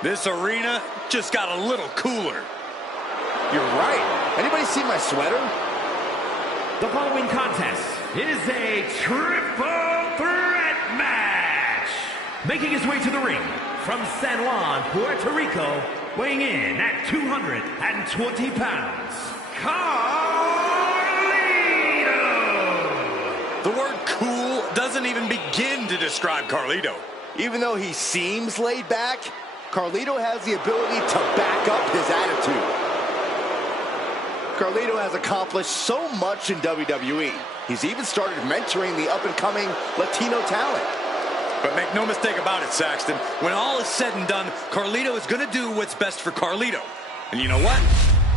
This arena just got a little cooler. You're right. Anybody see my sweater? The following contest is a triple threat match. Making his way to the ring from San Juan, Puerto Rico, weighing in at 220 pounds, Carlito! The word cool doesn't even begin to describe Carlito. Even though he seems laid back, Carlito has the ability to back up his attitude. Carlito has accomplished so much in WWE. He's even started mentoring the up-and-coming Latino talent. But make no mistake about it, Saxton. When all is said and done, Carlito is going to do what's best for Carlito. And you know what?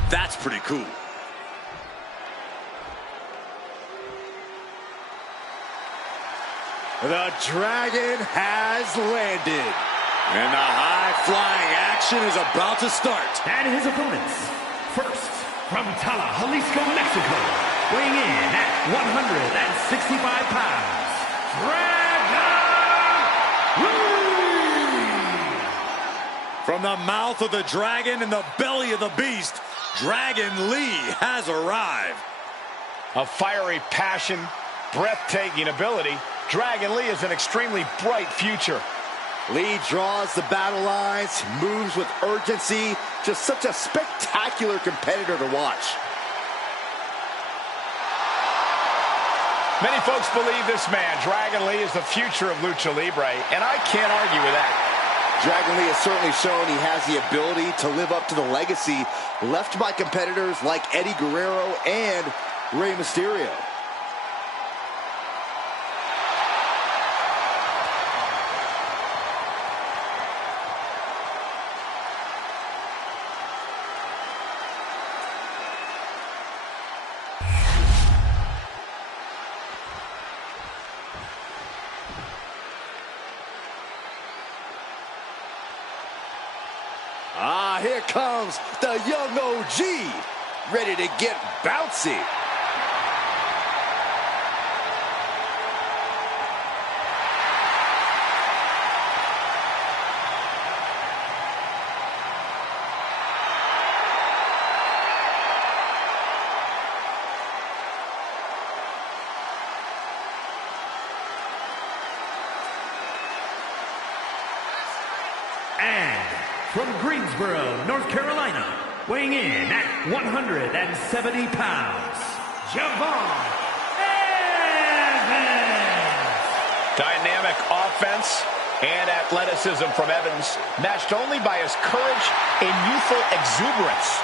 That's pretty cool. The Dragon has landed. And the high-flying action is about to start. And his opponents, first, from Tala, Jalisco, Mexico, weighing in at 165 pounds, Dragon Lee! From the mouth of the dragon and the belly of the beast, Dragon Lee has arrived. A fiery passion, breathtaking ability, Dragon Lee has an extremely bright future. Lee draws the battle lines, moves with urgency, just such a spectacular competitor to watch. Many folks believe this man, Dragon Lee, is the future of Lucha Libre, and I can't argue with that. Dragon Lee has certainly shown he has the ability to live up to the legacy left by competitors like Eddie Guerrero and Rey Mysterio. Here comes the young OG, ready to get bouncy. And from Greensboro, North Carolina, weighing in at 170 pounds, Javon Evans! Dynamic offense and athleticism from Evans, matched only by his courage and youthful exuberance.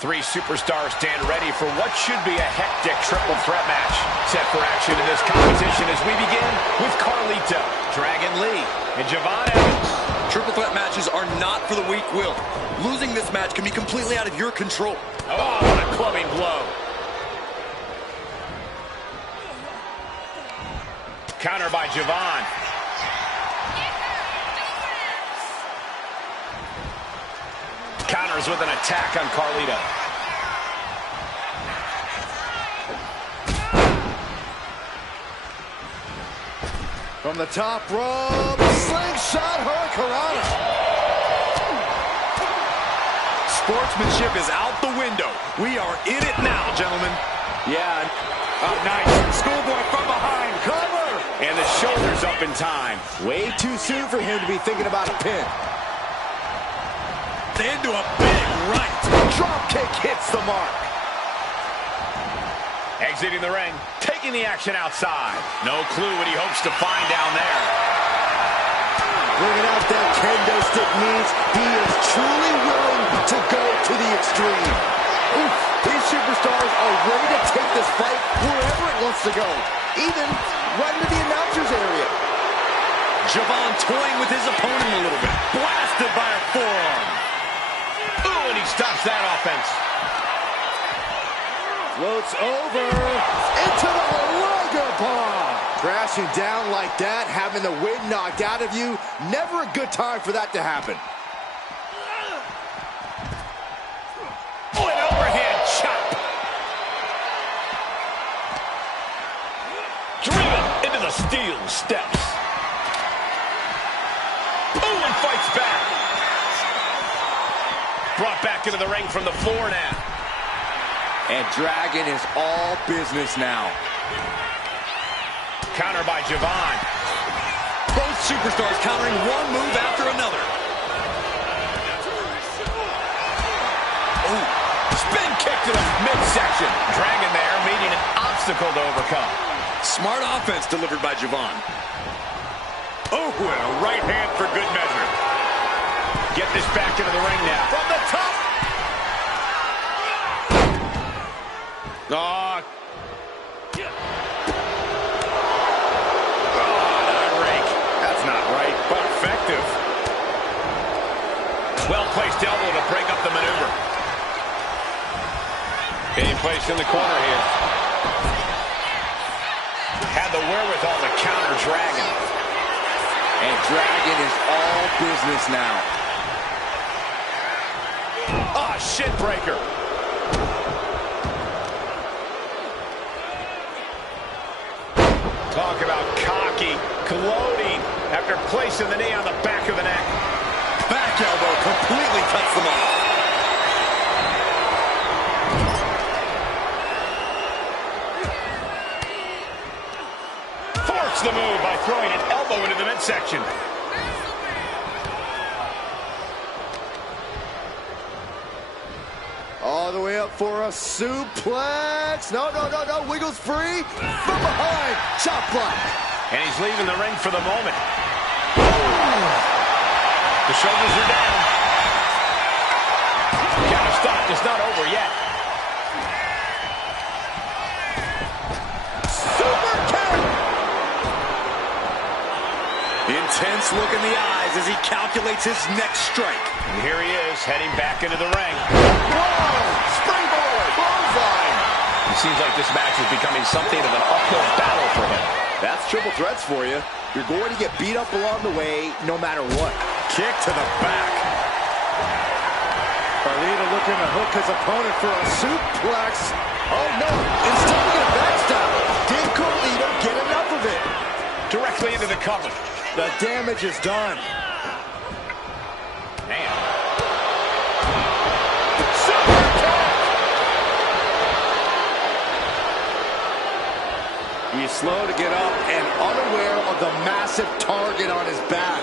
Three superstars stand ready for what should be a hectic triple threat match. Set for action in this competition as we begin with Carlito, Dragon Lee, and Javon Evans. Triple threat matches are not for the weak-willed. Losing this match can be completely out of your control. Oh, what a clubbing blow. Counter by Javon. Counters with an attack on Carlito. From the top rope, slingshot hurricanrana. Sportsmanship is out the window. We are in it now, gentlemen. Yeah. Oh, nice. Schoolboy from behind. Cover. And the shoulders up in time. Way too soon for him to be thinking about a pin. Into a big right. Drop kick hits the mark. Exiting the ring, taking the action outside. No clue what he hopes to find down there. Bringing out that kendo stick means he is truly willing to go to the extreme. Oof, these superstars are ready to take this fight wherever it wants to go, even right into the announcer's area. Javon toying with his opponent a little bit. Blasted by a forearm. Ooh, and he stops that offense. Floats over into the Liger Bomb. Crashing down like that, having the wind knocked out of you, never a good time for that to happen. Oh, an overhead chop. Driven into the steel steps. Oh, and fights back. Brought back into the ring from the floor now. And Dragon is all business now. Counter by Javon. Both superstars countering one move after another. Ooh, spin kick to the midsection. Dragon there meeting an obstacle to overcome. Smart offense delivered by Javon. Oh, and a right hand for good measure. Get this back into the ring now. From the top. Oh. That's not right, but effective. Well-placed elbow to break up the maneuver. Getting placed in the corner here. Had the wherewithal to counter Dragon. And Dragon is all business now. Ah, shin breaker. Talk about cocky, gloating after placing the knee on the back of the neck. Back elbow completely cuts them off. Force the move by throwing an elbow into the midsection. All the way up for a suplex. No. Wiggles free. From behind. Chop block. And he's leaving the ring for the moment. The shoulders are down. Counter stop is not over yet. Super kick. Intense look in the eyes as he calculates his next strike. And here he is, heading back into the ring. Whoa! Springboard! Clothesline! It seems like this match is becoming something of an uphill battle for him. That's triple threats for you. You're going to get beat up along the way, no matter what. Kick to the back. Carlito looking to hook his opponent for a suplex. Oh no! Instead of a backstab, did Carlito get enough of it? Directly into the cover. The damage is done. Man. He's slow to get up and unaware of the massive target on his back.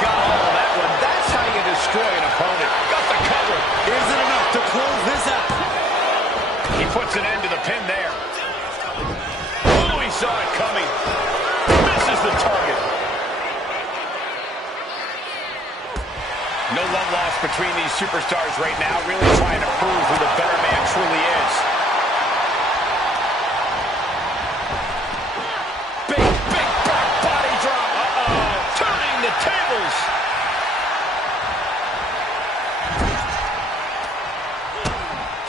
Got all of that one. That's how you destroy an opponent. Got the cover. Is it enough to close this out? He puts an end to the pin there. Oh, he saw it coming. Misses the target. No love lost between these superstars right now, really trying to prove who the better man truly is. Big back body drop. Uh-oh. Turning the tables.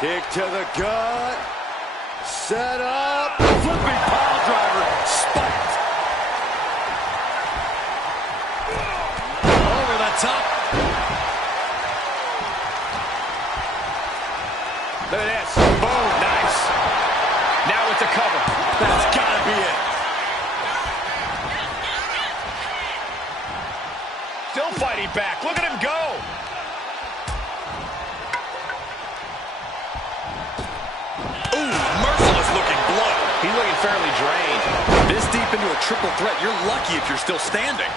Kick to the gut. Set up. Flipping pile driver. Spiked. Over the top. Look at this. Boom. Nice. Now with the cover. That's gotta be it. Still fighting back. Look at him go. Ooh, merciless looking blow. He's looking fairly drained. This deep into a triple threat, you're lucky if you're still standing.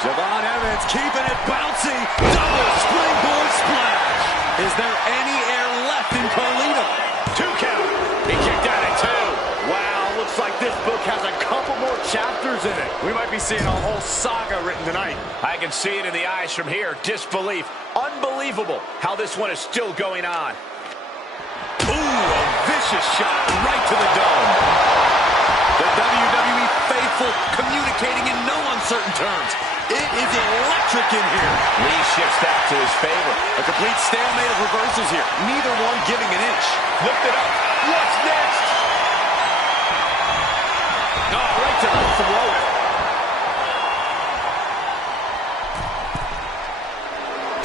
Javon Evans keeping it bouncy. Double springboard splash. Is there any air left in Carlito? 2 count. He kicked out at 2. Wow, looks like this book has a couple more chapters in it. We might be seeing a whole saga written tonight. I can see it in the eyes from here. Disbelief. Unbelievable how this one is still going on. Ooh, a vicious shot right to the dome. WWE faithful communicating in no uncertain terms. It is electric in here. Lee shifts that to his favor. A complete stalemate of reversals here. Neither one giving an inch. Lift it up. What's next? Oh, right to the throat.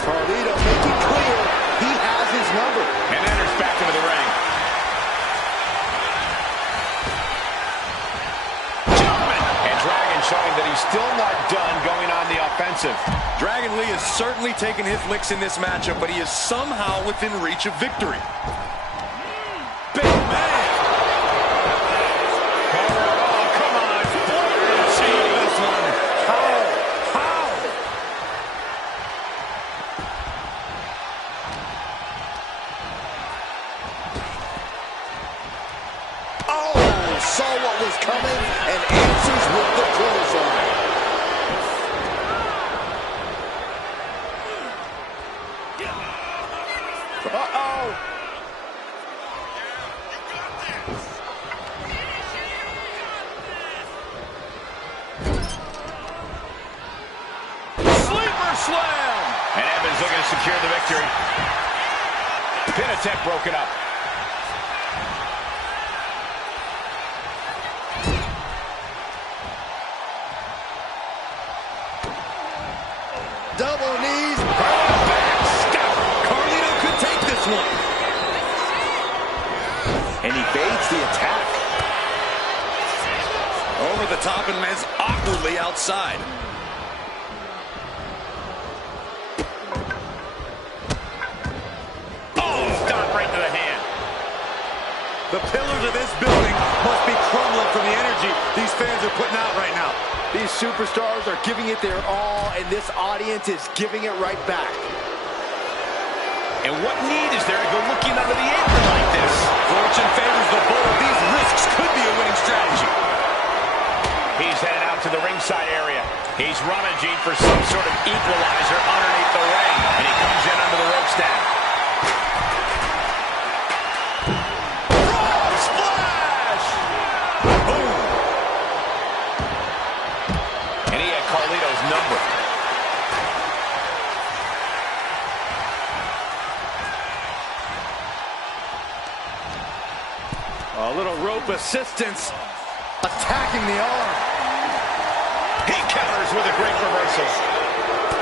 Carlito making clear he has his number. And enters back into the ring. German! And Dragon showing that he's still not done going on the offensive. Dragon Lee has certainly taken his licks in this matchup, but he is somehow within reach of victory. Big man! Oh, come on. See this one. How? Oh, saw what was coming and answers with the clothesline. Uh-oh. Sleeper slam! And Evans looking to secure the victory. Pin attempt broken up. Double knees. Carlito could take this one. And he evades the attack. Over the top and lands awkwardly outside. Oh, stop right to the hand. The pillars of this building must be crumbling from the energy these fans are putting out right now. These superstars are giving it their all, and this audience is giving it right back. And what need is there to go looking under the apron like this? Fortune favors the bold. These risks could be a winning strategy. He's headed out to the ringside area. He's rummaging for some sort of equalizer underneath the ring. And he comes in under the ropes now. Frog splash! Boom! And he had Carlito's number. A little rope assistance. Attacking the arm. He counters with a great reversal.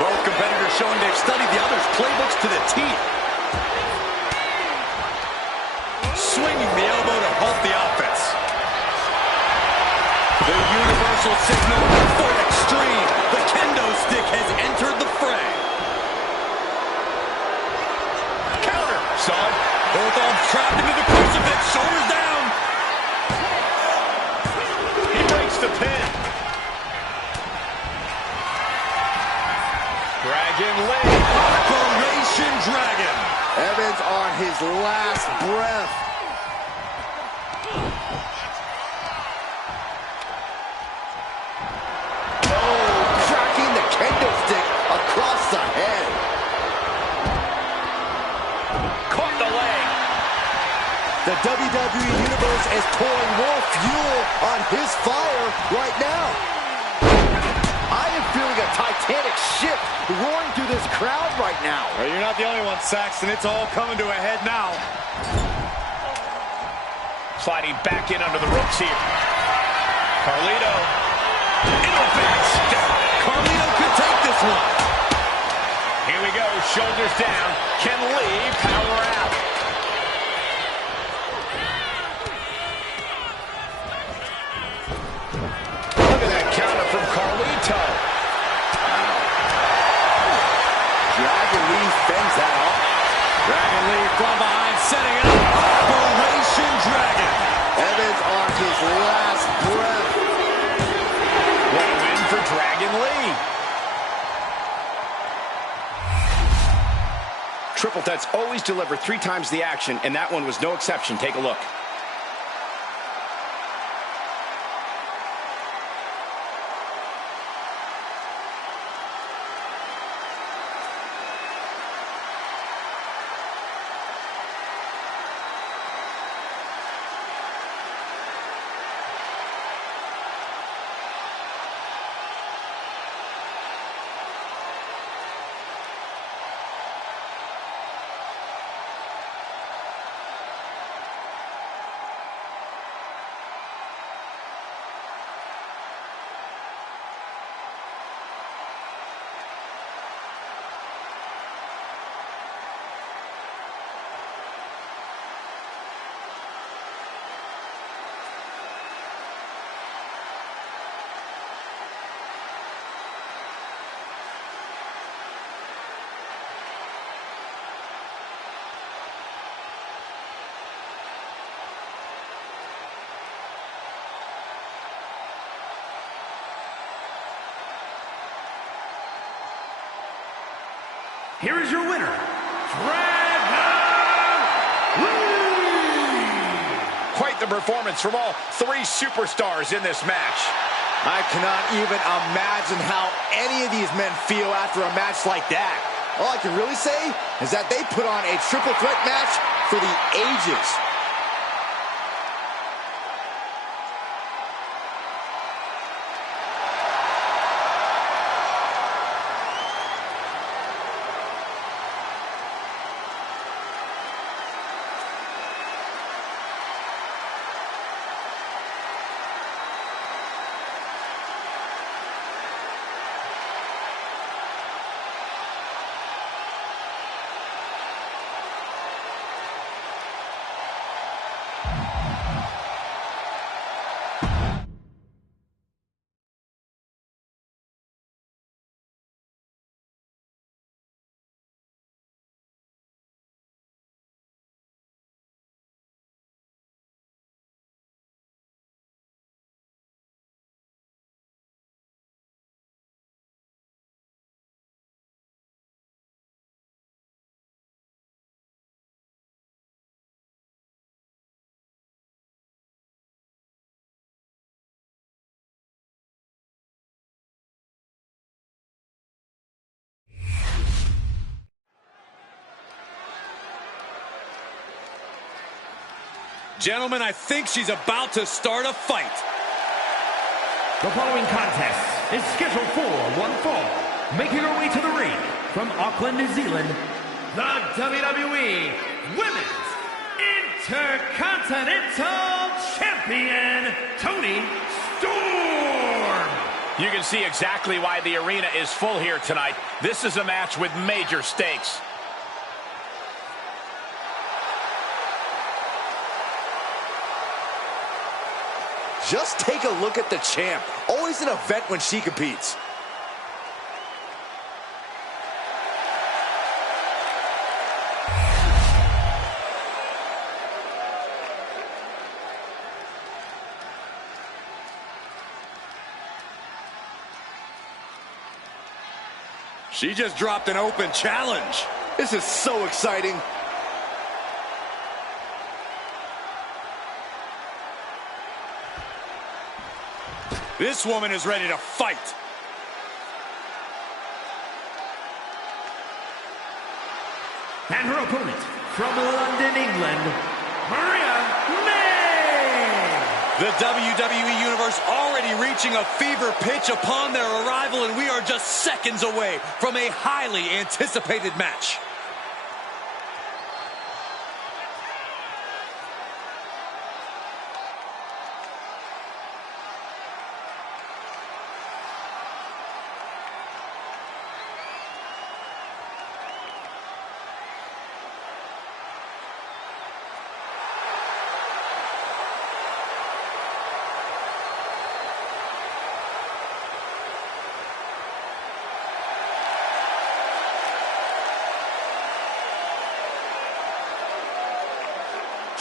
Both competitors showing they've studied the other's playbooks to the teeth. Swinging the elbow to halt the offense. The universal signal for extreme. The kendo stick has entered the fray. Counter. Son. Both arms trapped into the crucifix. Shoulders down. He breaks the pin. Dragon Lee. Operation Dragon. Evans on his last breath. Oh, cracking the kendo stick across the head. Caught the leg. The WWE Universe is pouring more fuel on his fire right now. I am feeling a Titanic ship roaring through this crowd right now. Well, you're not the only one, Saxton. It's all coming to a head now. Sliding back in under the ropes here. Carlito. Carlito could take this one. Here we go. Shoulders down. Can Lee power out? Look at that counter from Carlito. Dragon Lee fends that off. Dragon Lee from behind, setting it up. Operation Dragon. Evans on his last breath. What a win for Dragon Lee. Triple Threats always deliver 3 times the action, and that one was no exception. Take a look. here is your winner, Dragon Lee! Quite the performance from all three superstars in this match. I cannot even imagine how any of these men feel after a match like that. All I can really say is that they put on a triple threat match for the ages. Gentlemen, I think she's about to start a fight. The following contest is scheduled for one fall. Making her way to the ring from Auckland, New Zealand, the WWE Women's Intercontinental Champion, Toni Storm. You can see exactly why the arena is full here tonight. This is a match with major stakes. Just take a look at the champ. Always an event when she competes. She just dropped an open challenge. This is so exciting. This woman is ready to fight. And her opponent from London, England, Maria May. The WWE Universe already reaching a fever pitch upon their arrival, and we are just seconds away from a highly anticipated match.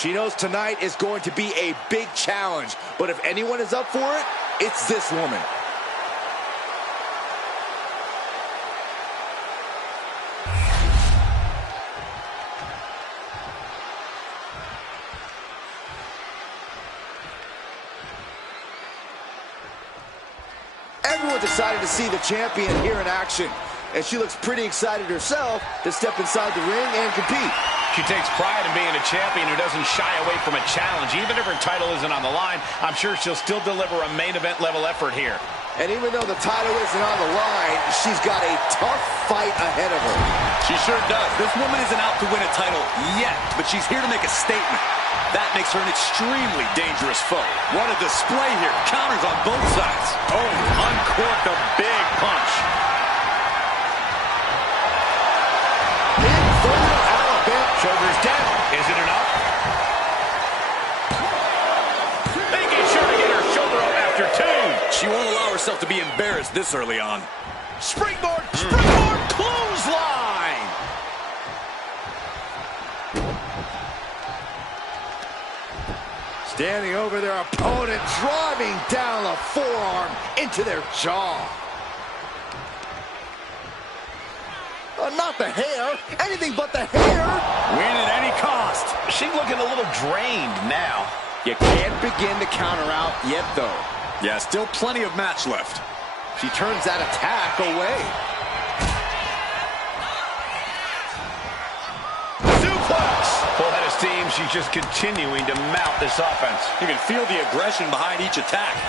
She knows tonight is going to be a big challenge, but if anyone is up for it, it's this woman. Everyone decided to see the champion here in action, and she looks pretty excited herself to step inside the ring and compete. She takes pride in being a champion who doesn't shy away from a challenge. Even if her title isn't on the line, I'm sure she'll still deliver a main event level effort here. And even though the title isn't on the line, she's got a tough fight ahead of her. She sure does. This woman isn't out to win a title yet, but she's here to make a statement. That makes her an extremely dangerous foe. What a display here. Counters on both sides. Oh, uncorked a big punch. Shoulders down. Is it enough? Making sure to get her shoulder up after two. She won't allow herself to be embarrassed this early on. Springboard, springboard, clothesline. Standing over their opponent, driving down the forearm into their jaw. Not the hair. Anything but the hair. Win at any cost. She's looking a little drained now. You can't begin to counter out yet, though. Yeah, still plenty of match left. She turns that attack away. Suplex! Full head of steam, she's just continuing to mount this offense. You can feel the aggression behind each attack.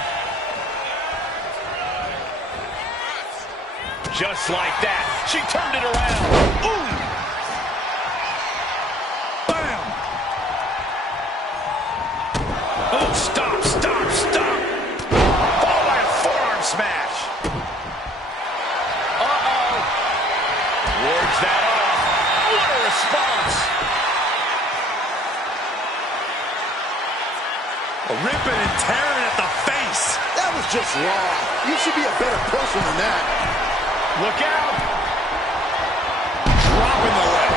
Just like that, she turned it around. Ooh! Bam! Oh, stop, stop, stop! Followed by a forearm smash. Uh-oh. Wards that off. What a response. Ripping and tearing at the face. That was just wrong. You should be a better person than that. Look out! Dropping the leg.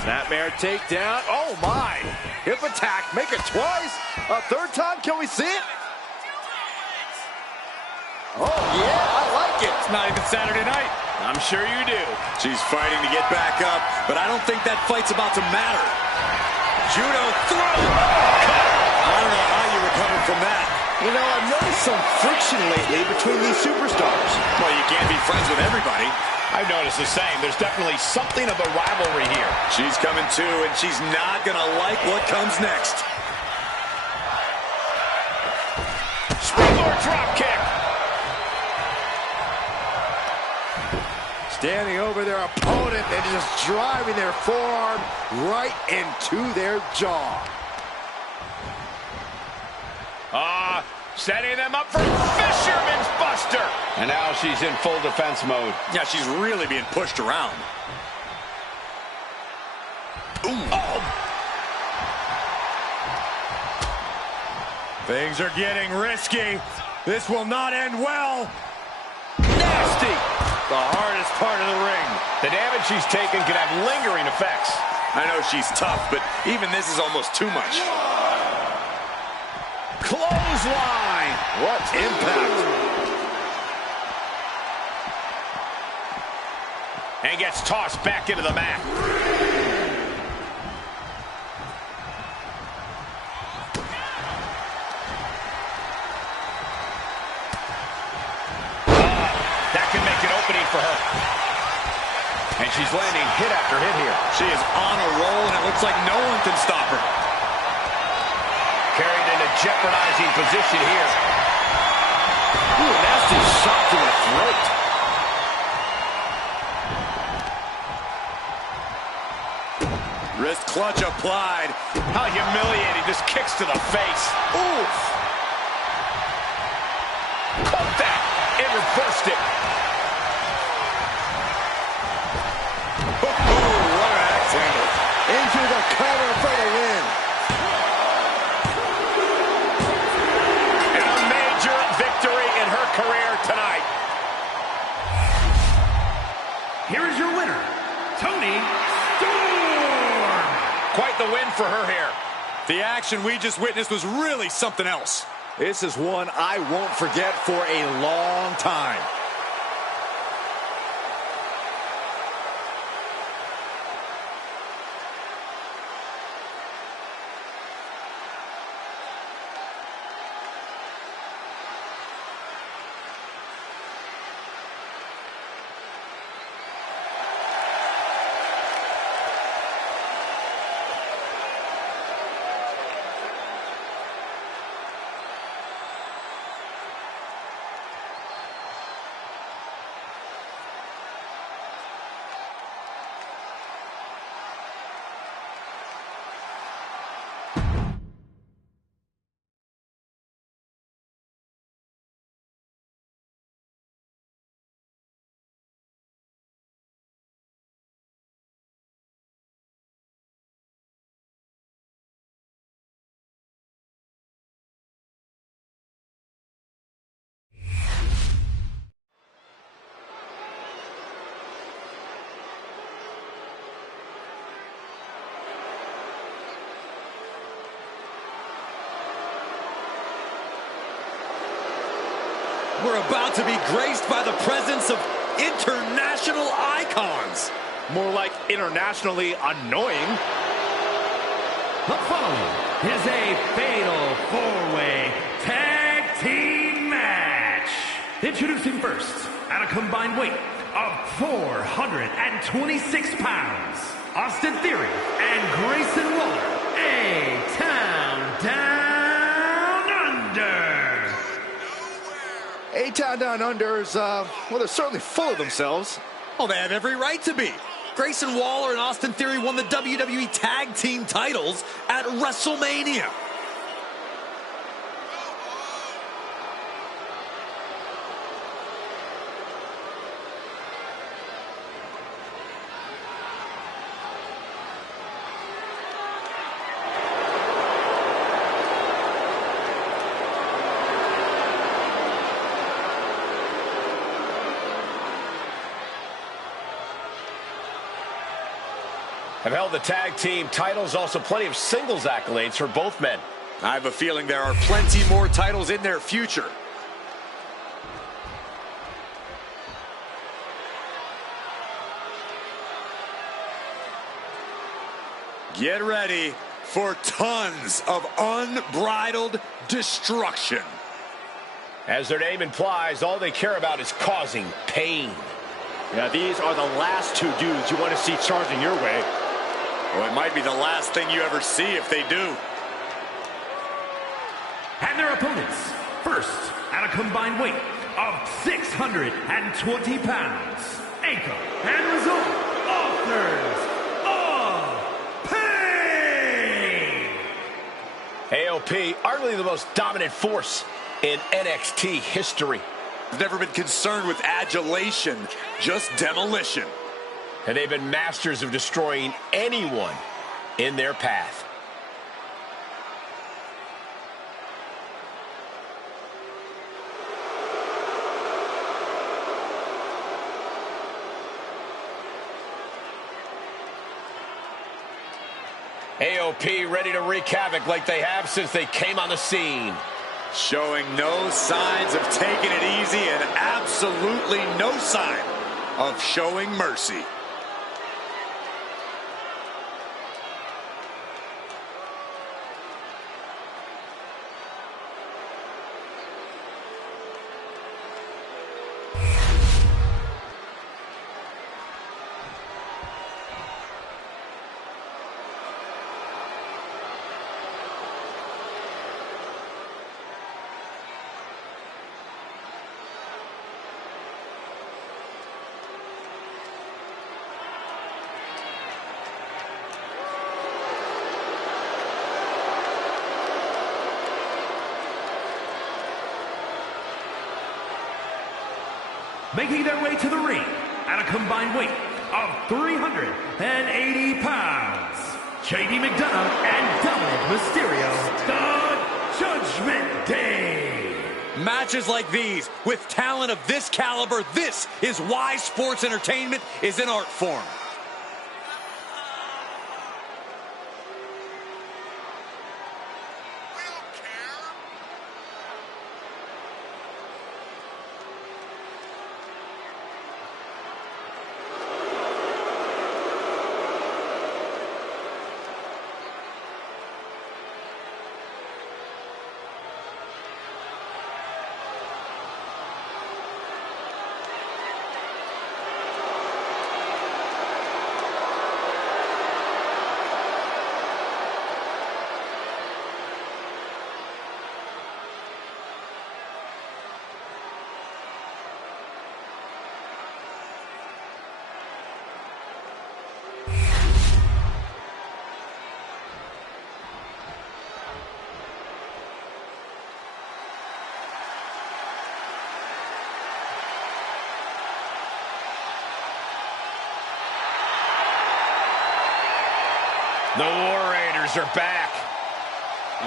Snapmare takedown. Oh, my. Hip attack. Make it twice. A third time. Can we see it? Oh, yeah. I like it. It's not even Saturday night. I'm sure you do. She's fighting to get back up, but I don't think that fight's about to matter. Judo throw. I don't know how you recover from that. You know, I've noticed some friction lately between these superstars. Well, you can't be friends with everybody. I've noticed the same. There's definitely something of a rivalry here. She's coming too, and she's not going to like what comes next. Springboard drop kick. Standing over their opponent and just driving their forearm right into their jaw. Setting them up for Fisherman's Buster. And now she's in full defense mode. Yeah, she's really being pushed around. Ooh. Oh. Things are getting risky. This will not end well. Nasty. The hardest part of the ring. The damage she's taken can have lingering effects. I know she's tough, but even this is almost too much. Clothesline. What impact. And gets tossed back into the mat. That can make an opening for her. And she's landing hit after hit here. She is on a roll, and it looks like no one can stop her. Carried in a jeopardizing position here. Ooh, a nasty shot to the throat. Wrist clutch applied. How humiliating. Just kicks to the face. Oof. Caught that. It reversed it. What an axe handle. Into the cover for the win. And a major victory in her career tonight. Here is your winner, Toni Storm. Quite the win for her here. The action we just witnessed was really something else. This is one I won't forget for a long time. We're about to be graced by the presence of international icons. More like internationally annoying. The following is a fatal four-way tag team match. Introducing first, at a combined weight of 426 pounds, Austin Theory and Grayson Waller, A-Town Down Under. A-Town Down Under is, well, they're certainly full of themselves. Oh, they have every right to be. Grayson Waller and Austin Theory won the WWE Tag Team titles at WrestleMania. Have held the tag team titles, also plenty of singles accolades for both men. I have a feeling there are plenty more titles in their future. Get ready for tons of unbridled destruction. As their name implies, all they care about is causing pain. Yeah, these are the last two dudes you want to see charging your way. Well, it might be the last thing you ever see if they do. And their opponents, first, at a combined weight of 620 pounds, Anchor and result, authors of pain. AOP, arguably the most dominant force in NXT history. Has never been concerned with adulation, just demolition. And they've been masters of destroying anyone in their path. AOP ready to wreak havoc like they have since they came on the scene. Showing no signs of taking it easy and absolutely no sign of showing mercy. Making their way to the ring at a combined weight of 380 pounds, JD McDonough and Dominic Mysterio, the Judgment Day. Matches like these, with talent of this caliber, this is why sports entertainment is an art form. The War Raiders are back.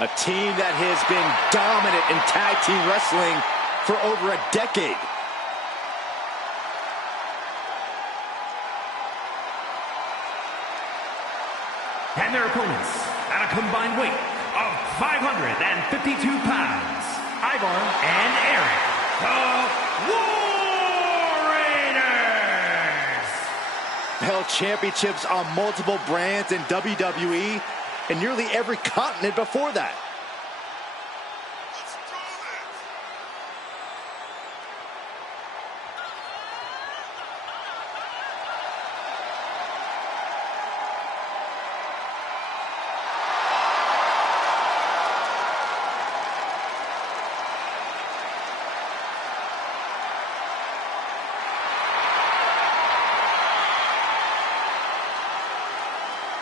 A team that has been dominant in tag team wrestling for over a decade. And their opponents, at a combined weight of 552 pounds, Ivar and Eric. the War Raiders. Held championships on multiple brands in WWE and nearly every continent before that.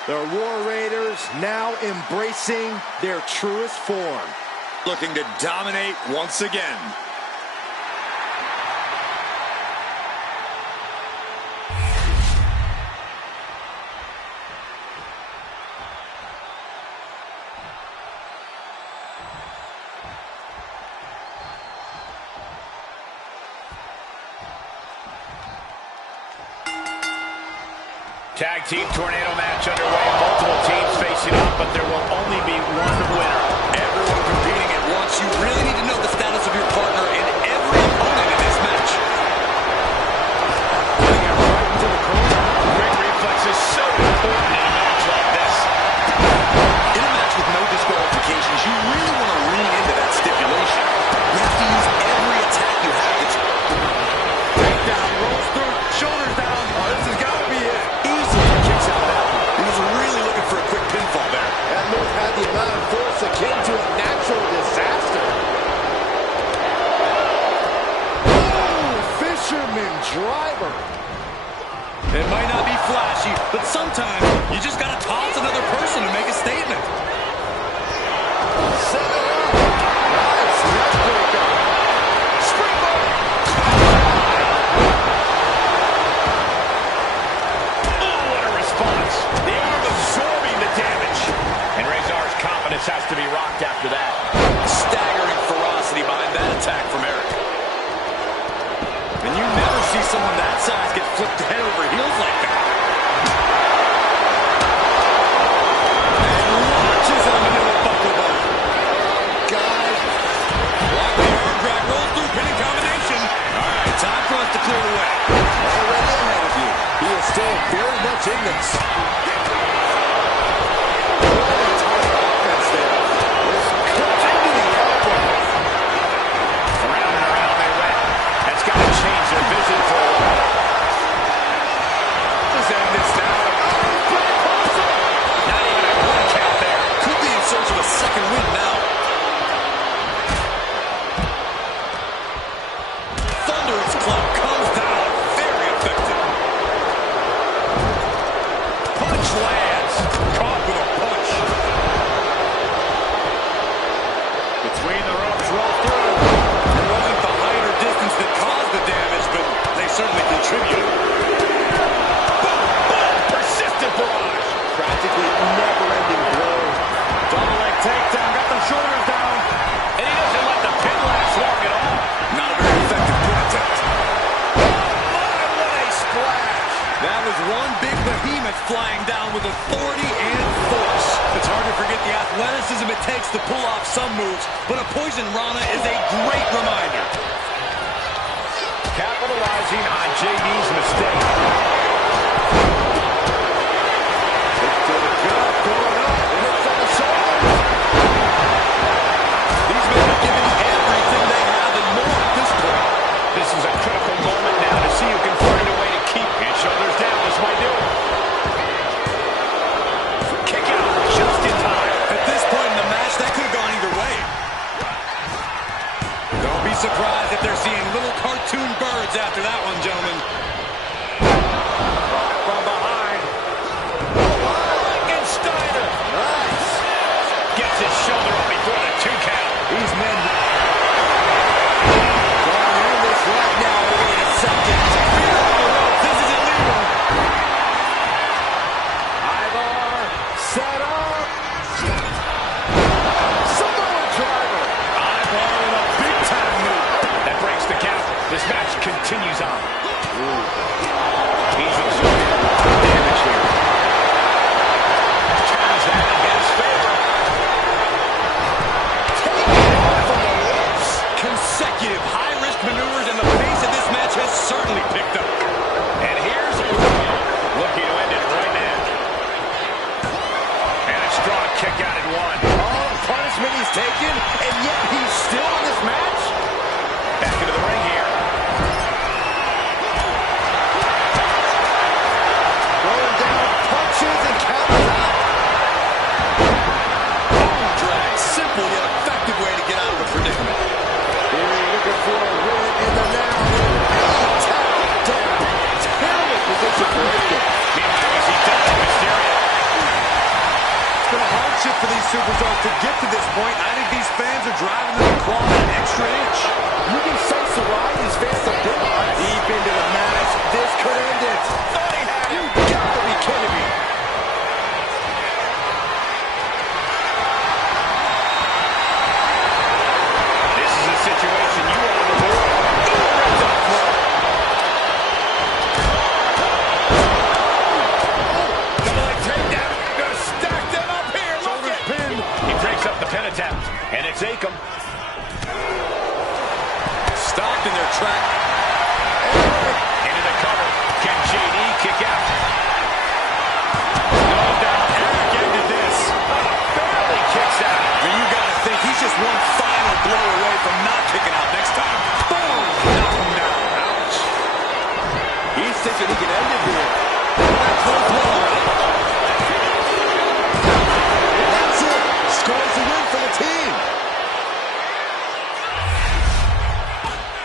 The War Raiders now embracing their truest form. Looking to dominate once again. Tag team tornado match underway. Multiple teams facing off, but there will only be one winner. Everyone competing at once. You really need to know the status of your partner and every opponent in this match. Putting it right into the corner. Quick reflex is so important in a match like this. In a match with no disqualifications, you really want to lean into that stipulation. You have to use every attack you have. It's Takedown, rolls through, shoulders down. Oh, this has got to be it. easily kicks out of that one. He was really looking for a quick pinfall there. That move had the amount of force akin to a natural disaster. Oh, fisherman driver. It might not be flashy, but sometimes you just got to toss another person to make a statement. Set it up. Nice neck breaker. Springboard. Oh, what a response. The arm absorbing the damage. And Razor's confidence has to be rocked after that. Staggering ferocity behind that attack from Eric. And you never see someone that size get flipped head over heels like that. And launches him into a buckle bomb. Guys, Walk the arm drag, rolls through, pinning combination. All right, time for us to clear the way. already ahead of you. He is still very much in this. What a tight offense there. This clutching to the elbow. Around and around they went. That's got to change their vision for a while. Let's end this now. Not even a one count there. Could be in search of a second win now. Thunderous club comes down. Very effective. Punch lands. Caught with a punch. Between the ropes, roll through. It wasn't the height or distance that caused the damage, but they certainly contributed. Boom, boom. Persistent barrage. Practically never-ending blow. Double leg takedown, got the shoulders down. And he doesn't let the pin last long at all. Not a very effective pin attempt. My, what a splash. That was one big behemoth flying down with authority and force. It's hard to forget the athleticism it takes to pull off some moves, but a poison Rana is a great reminder. Capitalizing on JD's mistake. To the gut, going up, and it's on the shoulder. These men have given everything they have and more at this point. This is a critical moment now to see who can find a way to keep and shoulders down. This might do it. Kick out just in time. At this point in the match, that could have gone either way. Don't be surprised if they're seeing little cartoon birds after that one, gentlemen. From behind. Steiner. Nice. Gets his shoulder up before the 2 count. These men going in this right now. Wait a second. Fear on the ropes. This is illegal. Ivar set up. Samoa driver. Ivar with a big-time move. That breaks the count. This match continues on. He's exerting a lot of damage here. Turns that in his favor. Taking it off from the ropes. Consecutive high-risk masked maneuvers, and the pace of this match has certainly picked up. And here's Balor, looking to end it right now. And a strong kick out at one. All the punishment he's taken, and yet he's still in this match? Back into the ring here. Going down, punches and counters out. Drag, simple yet effective way to get out of a predicament. Here looking for a win in the now. Tap down. Terrible position for him. Meanwhile, as he does, Mysterio. It's been a hardship for these superstars to get to this point. I think these fans are driving them to claw an extra inch. You can sense the rise these fans have been on. Deep into the match. This could end it. You gotta be kidding me. This is a situation you want to avoid. Ripped off rope. Double leg takedown. Gonna stack them up here. Look Shoulders at pinned. He breaks up the pin attempt. And it's Akam. Stopped in their track. Into the cover. Can JD kick out? No doubt Eric ended this. Barely kicks out. And you got to think he's just one final blow away from not kicking out next time. Boom! Knock him down. Ouch. He's thinking he can end it here. That close one. That's it. Scores the win for the team.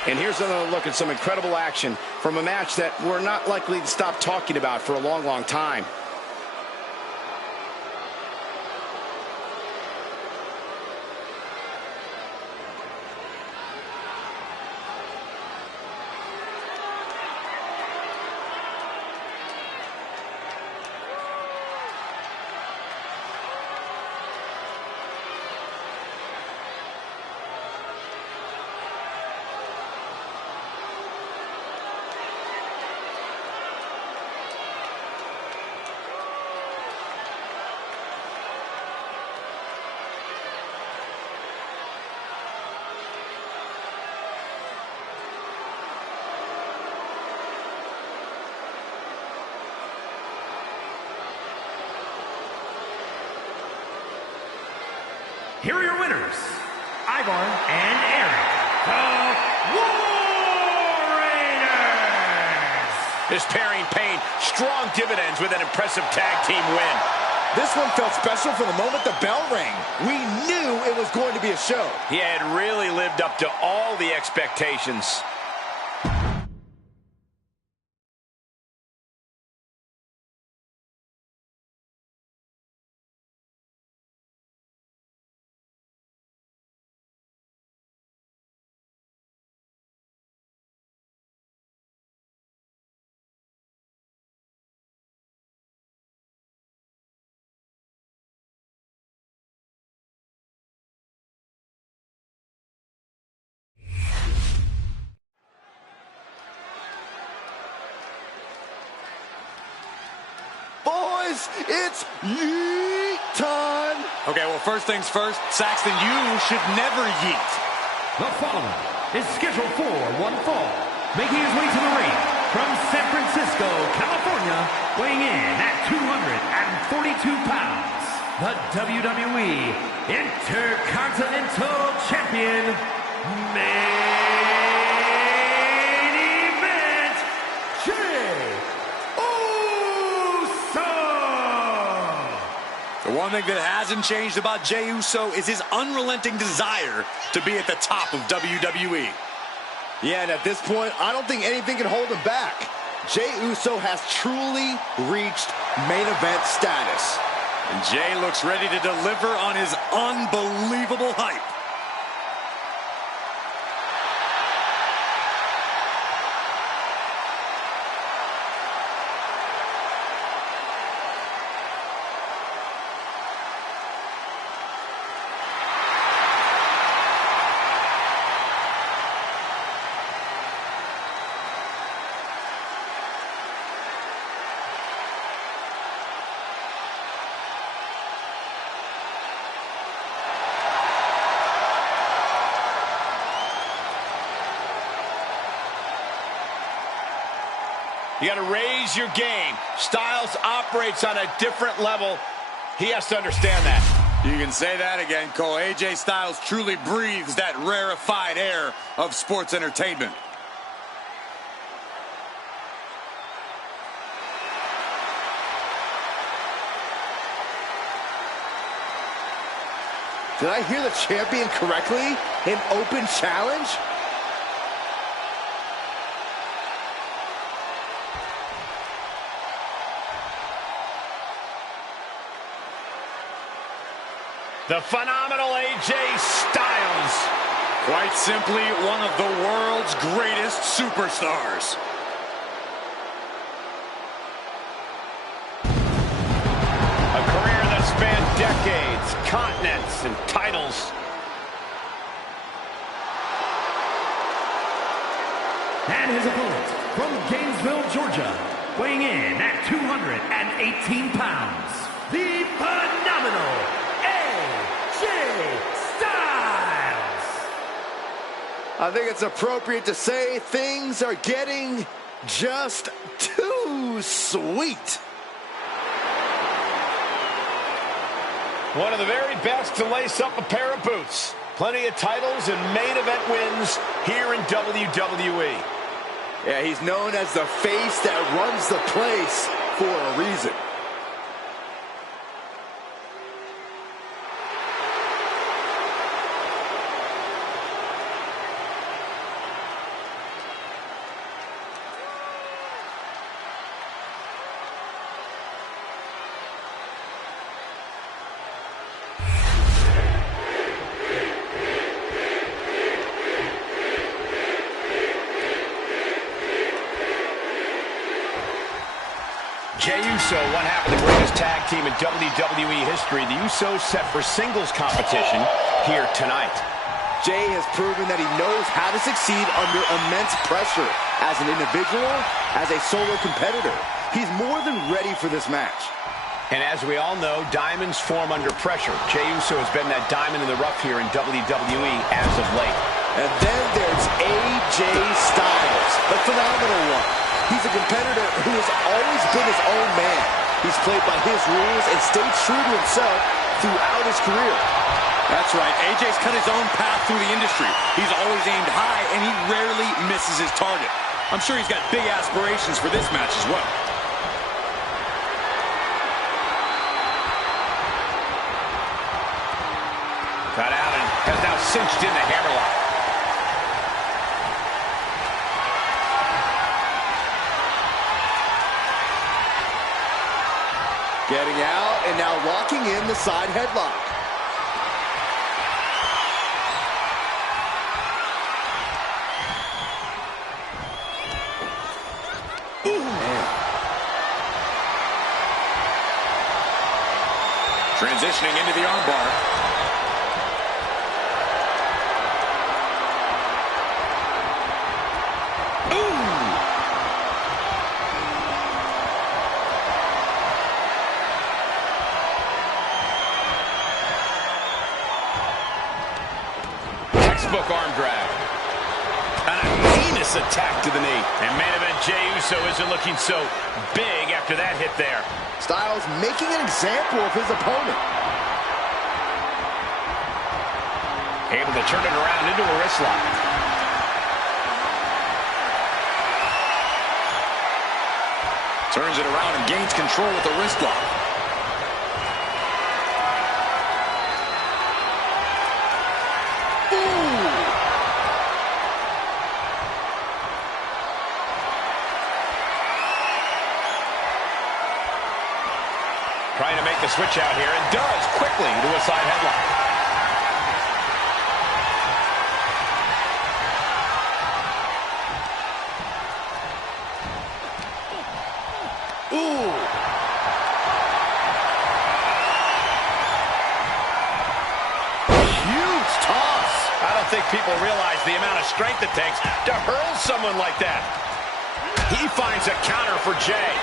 And here's another look at some incredible action from a match that we're not likely to stop talking about for a long, long time. Here are your winners, Ivar and Eric, the War Raiders. This pairing paid strong dividends with an impressive tag team win. This one felt special from the moment the bell rang. We knew it was going to be a show. He had really lived up to all the expectations. Boys, it's yeet time. Okay, well, first things first, Saxton, you should never yeet. The following is scheduled for one fall, making his way to the ring from San Francisco, California, weighing in at 242 pounds, the WWE Intercontinental Champion, main event, Jey Uso! The one thing that hasn't changed about Jey Uso is his unrelenting desire to be at the top of WWE. Yeah, and at this point, I don't think anything can hold him back. Jey Uso has truly reached main event status. And Jey looks ready to deliver on his unbelievable hype. You got to raise your game. Styles operates on a different level. He has to understand that. You can say that again, Cole. AJ Styles truly breathes that rarefied air of sports entertainment. Did I hear the champion correctly? An open challenge? The phenomenal AJ Styles. Quite simply, one of the world's greatest superstars. A career that spanned decades, continents, and titles. And his opponent from Gainesville, Georgia, weighing in at 218 pounds, the phenomenal AJ Styles. I think it's appropriate to say things are getting just too sweet. One of the very best to lace up a pair of boots. Plenty of titles and main event wins here in WWE. Yeah, he's known as the face that runs the place for a reason. Jey Uso, one half of the greatest tag team in WWE history. The Usos set for singles competition here tonight. Jey has proven that he knows how to succeed under immense pressure as an individual, as a solo competitor. He's more than ready for this match. And as we all know, diamonds form under pressure. Jey Uso has been that diamond in the rough here in WWE as of late. And then there's AJ Styles, the phenomenal one. He's a competitor who has always been his own man. He's played by his rules and stayed true to himself throughout his career. That's right. AJ's cut his own path through the industry. He's always aimed high, and he rarely misses his target. I'm sure he's got big aspirations for this match as well. Got out and has now cinched in the hammerlock. Getting out and now locking in the side headlock. Ooh. Man. Transitioning into the armbar. Textbook arm drag. And a heinous attack to the knee. And main event Jey Uso isn't looking so big after that hit there. Styles making an example of his opponent. Able to turn it around into a wrist lock. Turns it around and gains control with the wrist lock. Trying to make the switch out here, and does quickly to a side headlock. Ooh. Huge toss. I don't think people realize the amount of strength it takes to hurl someone like that. He finds a counter for Jey.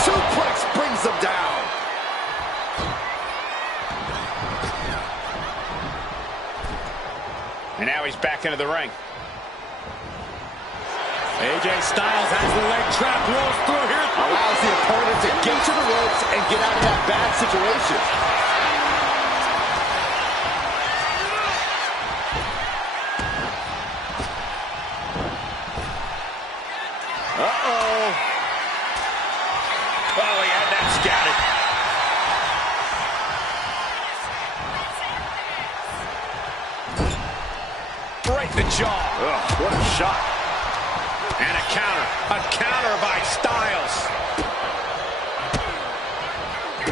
Suplex brings them down. And now he's back into the ring. AJ Styles has the leg trap, rolls through here. Allows the opponent to get to the ropes and get out of that bad situation. Uh-oh. Oh, he had that scattered. Right in the jaw. Ugh, what a shot. And a counter. A counter by Styles.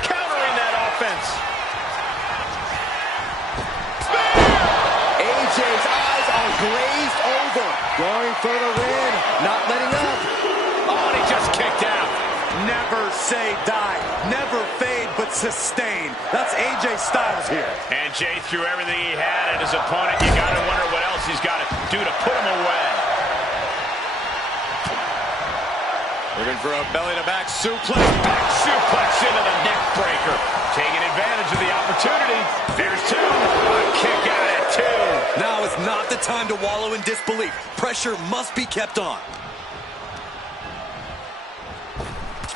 Countering that offense. AJ's eyes are glazed over. Going for the win. Not letting up. Oh, and he just kicked out. Never say die. Never fade, but sustain. That's AJ Styles here. And Jay threw everything he had at his opponent. You got to wonder what else he's got to do to put him away. Looking for a belly-to-back suplex. Back suplex into the neck breaker. Taking advantage of the opportunity. There's two. A kick out at two. Now is not the time to wallow in disbelief. Pressure must be kept on.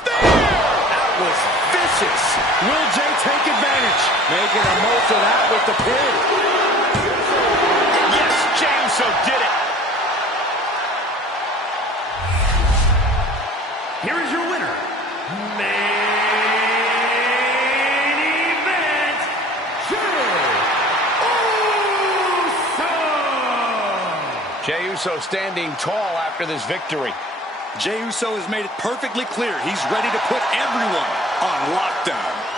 That was vicious. Will Jay take advantage? Making the most of that with the pin. Yes, Jey Uso did it. Here is your winner, main event, Jey Jey Uso. Uso standing tall after this victory. Jey Uso has made it perfectly clear he's ready to put everyone on lockdown.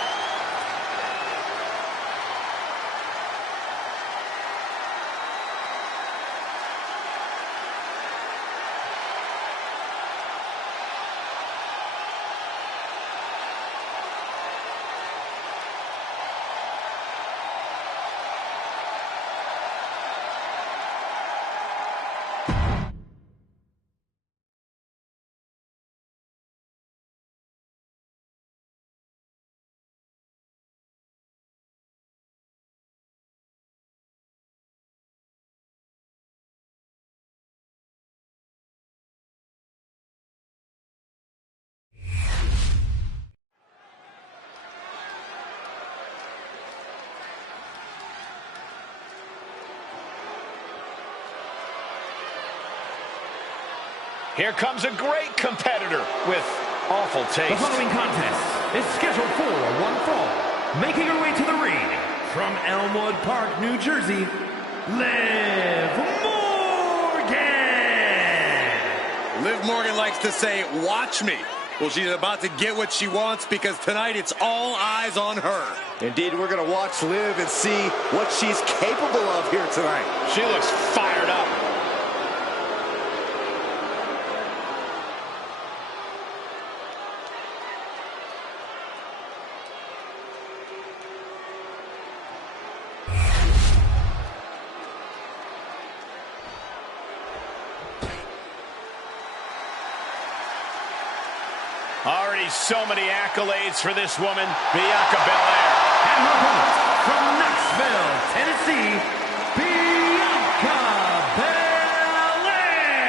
Here comes a great competitor with awful The taste. following contest is scheduled for one fall. Making her way to the ring from Elmwood Park, New Jersey, Liv Morgan. Liv Morgan likes to say, watch me. Well, she's about to get what she wants because tonight it's all eyes on her. Indeed, we're going to watch Liv and see what she's capable of here tonight. She looks fired up. Already so many accolades for this woman, Bianca Belair. And her opponent from Knoxville, Tennessee, Bianca Belair.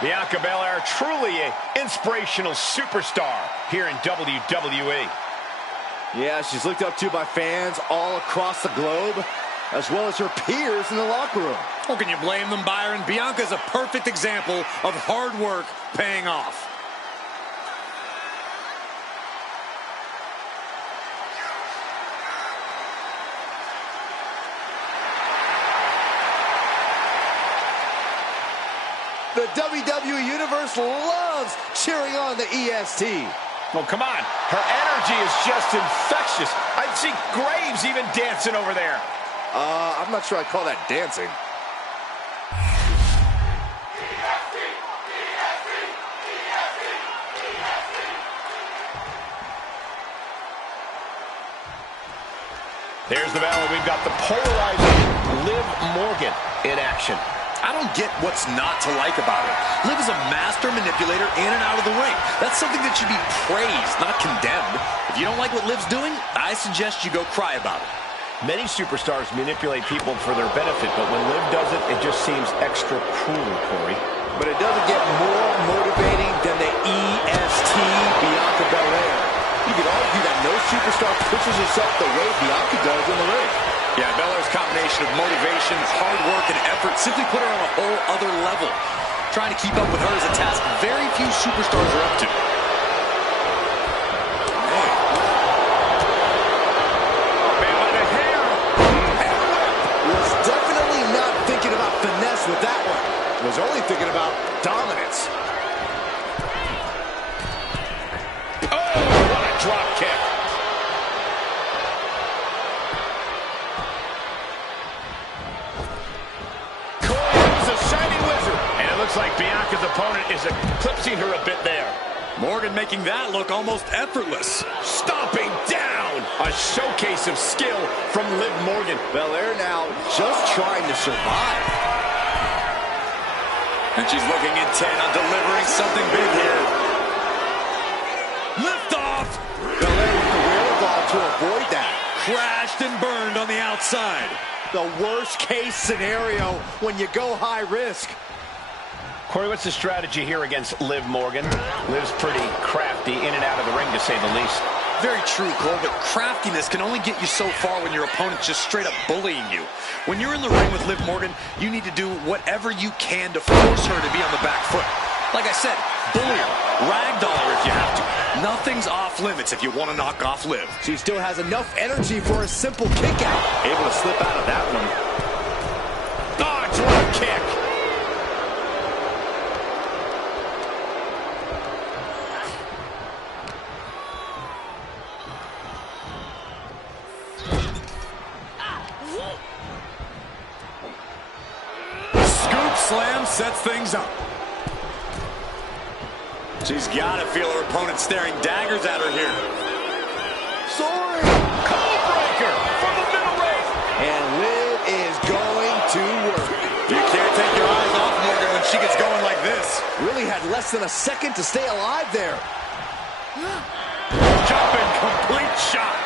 Bianca Belair, truly an inspirational superstar here in WWE. Yeah, she's looked up to by fans all across the globe, as well as her peers in the locker room. How can you blame them, Byron? Bianca's a perfect example of hard work paying off. The WWE Universe loves cheering on the EST. Well, come on. Her energy is just infectious. I'd see Graves even dancing over there. I'm not sure I'd call that dancing. There's the bell. We've got the polarizing Liv Morgan in action. I don't get what's not to like about it. Liv is a master manipulator in and out of the ring. That's something that should be praised, not condemned. If you don't like what Liv's doing, I suggest you go cry about it. Many superstars manipulate people for their benefit, but when Liv does it, it just seems extra cruel, Corey. But it doesn't get more motivating than the EST Bianca Belair. You could argue that no superstar pushes herself the way Bianca does in the ring. Yeah, Belair's combination of motivation, hard work, and effort simply put her on a whole other level. Trying to keep up with her is a task very few superstars are up to. Man, by the hair. Was definitely not thinking about finesse with that one. Was only thinking about dominance. Oh, what a drop kick. Corey is a shining wizard. And it looks like Bianca's opponent is eclipsing her a bit there. Morgan making that look almost effortless. Stomping down. A showcase of skill from Liv Morgan. Belair now just trying to survive. And she's looking intent on delivering something big here. Lift off. Belair with the wherewithal to avoid that. Crashed and burned on the outside. The worst case scenario when you go high risk. Corey, what's the strategy here against Liv Morgan? Liv's pretty crafty in and out of the ring, to say the least. Very true, Cole, but craftiness can only get you so far when your opponent's just straight up bullying you. When you're in the ring with Liv Morgan, you need to do whatever you can to force her to be on the back foot. Like I said, bully her, ragdoll her if you have to. Nothing's off limits if you want to knock off Liv. She still has enough energy for a simple kick out. Able to slip out of that one. Oh, drop kick. Slam sets things up. She's got to feel her opponent staring daggers at her here. Sorry. Code breaker from the middle ring. And Liv is going to work. You can't take your eyes off Morgan when she gets going like this. Really had less than a second to stay alive there. Jumping complete shot.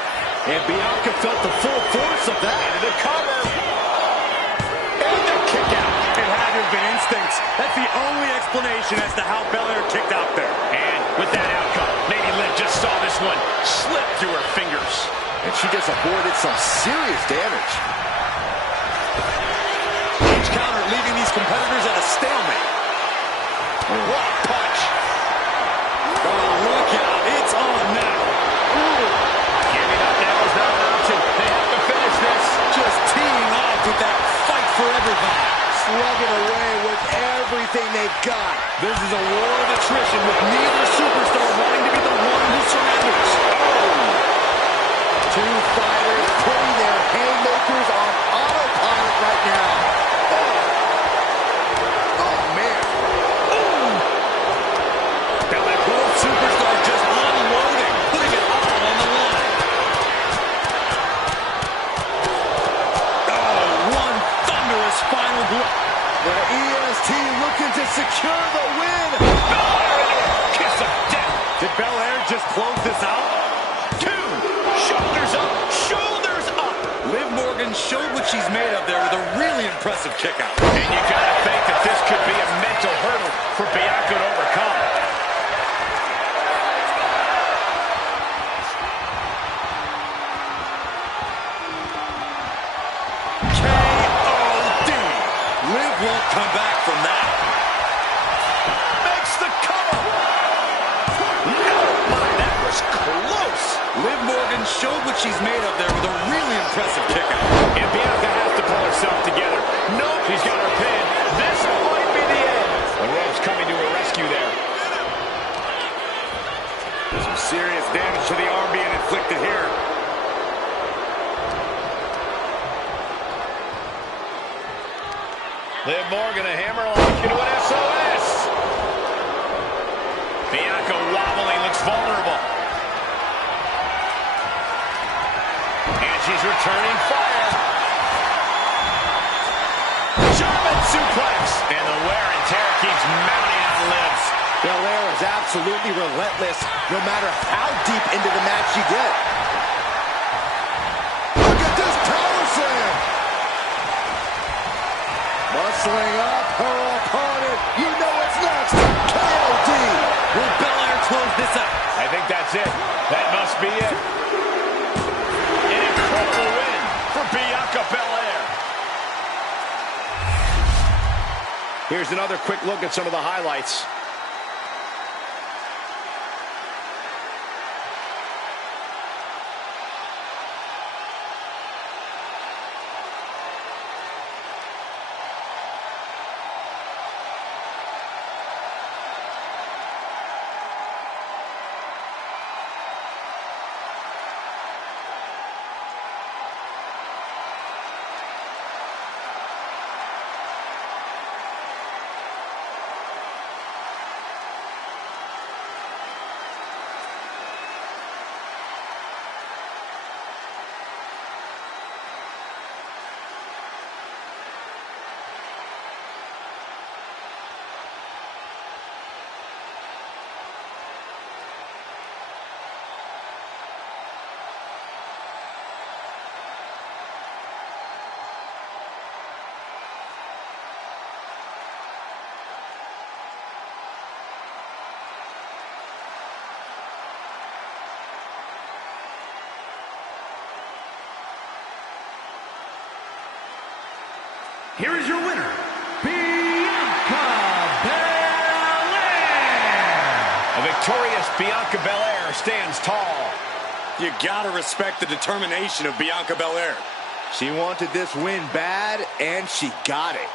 And Bianca felt the full force of that. Into the cover. And the kick out. It had to have been instincts. That's the only explanation as to how Belair kicked out there. And with that outcome, maybe Liv just saw this one slip through her fingers. And she just avoided some serious damage. Each counter leaving these competitors at a stalemate. What a punch. Oh, look out. It's on now. Giving up now is not an option. They have to finish this. Just teeing off with that fight forever vibe. Slugging away with everything they've got. This is a war of attrition with neither superstar wanting to be the one who surrenders. Oh! Two fighters putting their haymakers on autopilot right now. Oh man. Belair, both superstars just unloading, putting it all on the line. Oh, one thunderous final blow. The EST looking to secure the win. Kiss of death. Did Belair just close this out? Two. Shoulders up. Shoulders up. Liv Morgan showed what she's made of there with a really impressive kick out. And you gotta think that this could be a mental hurdle for Bianca to overcome. K.O.D. Liv won't come back from that. Makes the cover. No, my, that was close. Liv Morgan showed what she's made of there with a really impressive kick out. And Bianca has to pull herself together. No, she's got her pin. This might be the end. The ropes coming to her rescue there. Some serious damage to the arm being inflicted here. Liv Morgan, a hammerlock into an SOS. Bianca wobbling, looks vulnerable. And she's returning fire. German suplex. And the wear and tear keeps mounting on Liv. Belair is absolutely relentless no matter how deep into the match you get. Look at this power wrestling up her opponent. You know what's next. KOD. Will Belair close this out? I think that's it. That must be it. An incredible win for Bianca Belair. Here's another quick look at some of the highlights. Here is your winner, Bianca Belair. A victorious Bianca Belair stands tall. You gotta respect the determination of Bianca Belair. She wanted this win bad, and she got it.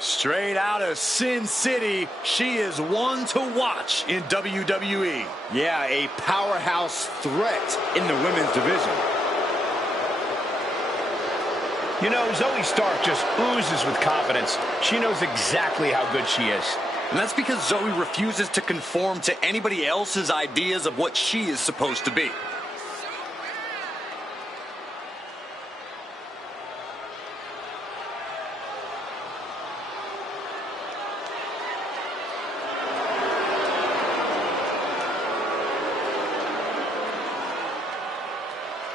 Straight out of Sin City, she is one to watch in WWE. Yeah, a powerhouse threat in the women's division. You know, Zoe Stark just oozes with confidence. She knows exactly how good she is. And that's because Zoe refuses to conform to anybody else's ideas of what she is supposed to be.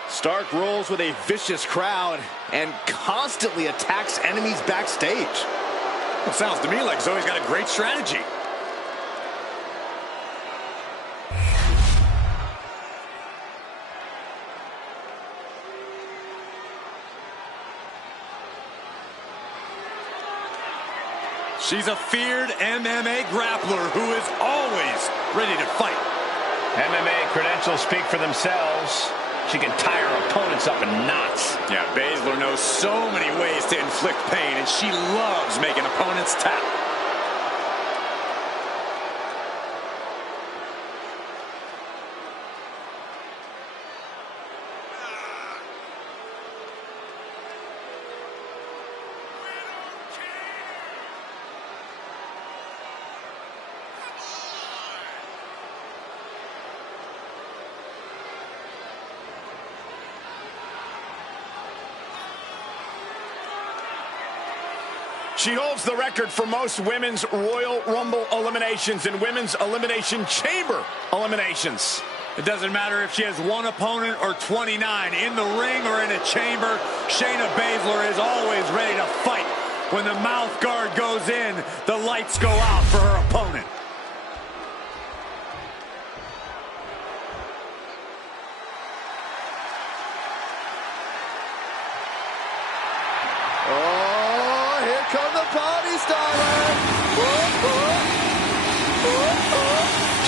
Stark rolls with a vicious crowd and constantly attacks enemies backstage. Well, sounds to me like Zoe's got a great strategy. She's a feared MMA grappler who is always ready to fight. MMA credentials speak for themselves. She can tie her opponents up in knots. Yeah, Baszler knows so many ways to inflict pain, and she loves making opponents tap. She holds the record for most women's Royal Rumble eliminations and women's Elimination Chamber eliminations. It doesn't matter if she has one opponent or 29. In the ring or in a chamber, Shayna Baszler is always ready to fight. When the mouth guard goes in, the lights go out for her opponent. Come the party starter.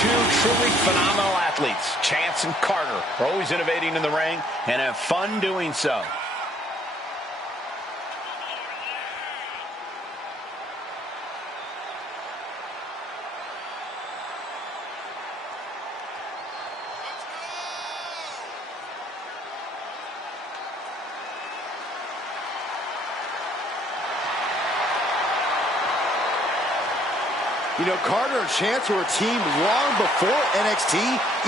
Two truly phenomenal athletes, Chance and Carter, are always innovating in the ring and have fun doing so. You know, Carter and Chance were a team long before NXT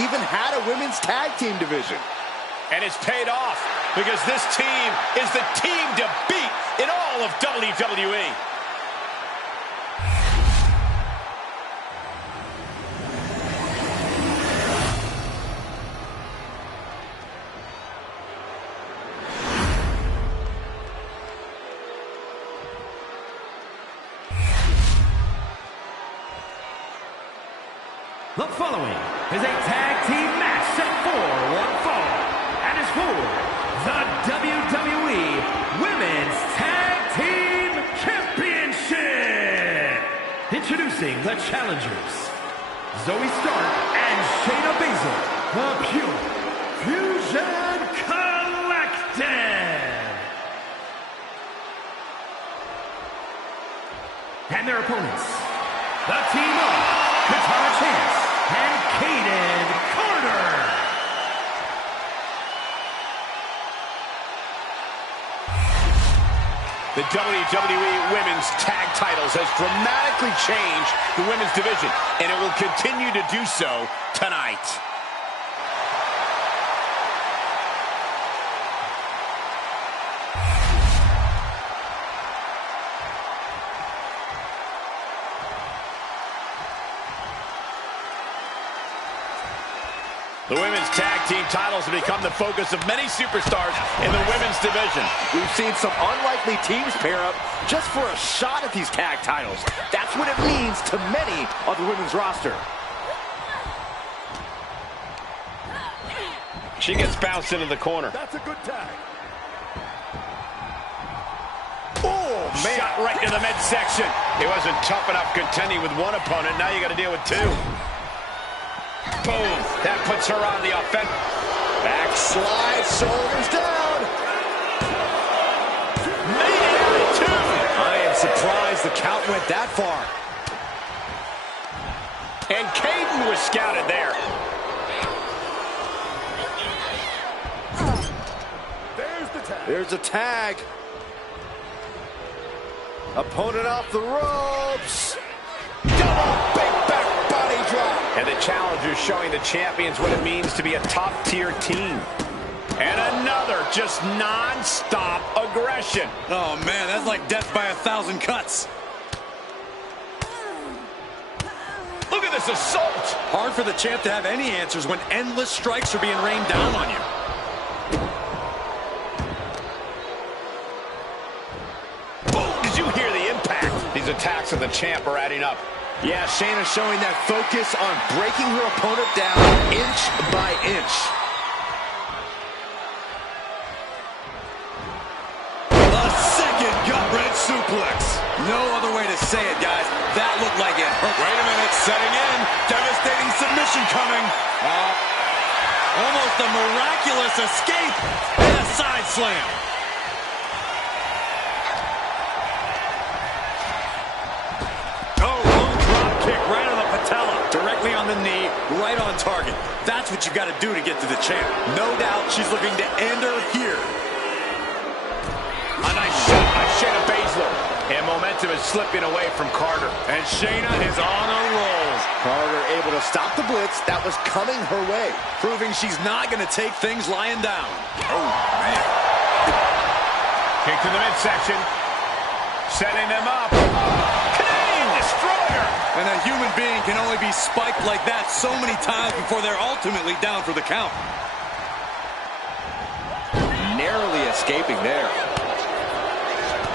even had a women's tag team division. And it's paid off because this team is the team to beat in all of WWE. The following is a tag team match set for one fall and is for the WWE Women's Tag Team Championship. Introducing the challengers, Zoe Stark and Shayna Baszler, the Pure Fusion Collective. And their opponents, the team of Katana Chance and Kaden Carter. The WWE Women's Tag Titles has dramatically changed the women's division, and it will continue to do so tonight. The women's tag team titles have become the focus of many superstars in the women's division. We've seen some unlikely teams pair up just for a shot at these tag titles. That's what it means to many of the women's roster. She gets bounced into the corner. That's a good tag. Oh, man. Shot right to the midsection. It wasn't tough enough contending with one opponent. Now you got to deal with two. Boom. That puts her on the offense. Backslide, shoulders down. Made it out of two. I am surprised the count went that far. And Kaden was scouted there. There's a tag. Opponent off the ropes. Double big back body drop. And the challengers showing the champions what it means to be a top-tier team. And another just non-stop aggression. Oh, man, that's like death by 1,000 cuts. Look at this assault. Hard for the champ to have any answers when endless strikes are being rained down on you. Did you hear the impact? These attacks of the champ are adding up. Yeah, Shayna showing that focus on breaking her opponent down inch by inch. A second gut-wrench suplex. No other way to say it, guys. That looked like it hurt. Wait a minute, setting in. Devastating submission coming. Almost a miraculous escape and a side slam. Right on the patella, directly on the knee, right on target. That's what you got to do to get to the champ. No doubt she's looking to end her here. A nice shot by Shayna Baszler. And momentum is slipping away from Carter. And Shayna is on a roll. Carter able to stop the blitz that was coming her way. Proving she's not going to take things lying down. Oh, man. Kick to the midsection. Setting them up. Canadian destroyer. And a human being can only be spiked like that so many times before they're ultimately down for the count. Narrowly escaping there.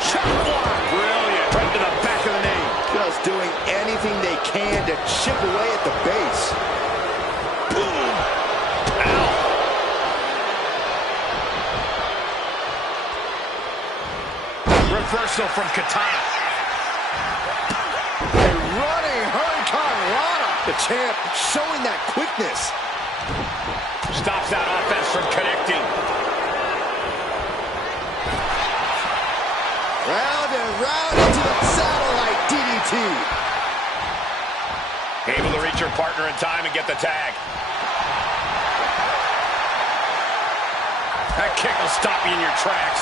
Chop block. Brilliant. Right to the back of the knee. Just doing anything they can to chip away at the base. Boom. Ow. Reversal from Katana. The champ showing that quickness. Stops that offense from connecting. Round and round into the satellite DDT. Able to reach her partner in time and get the tag. That kick will stop you in your tracks.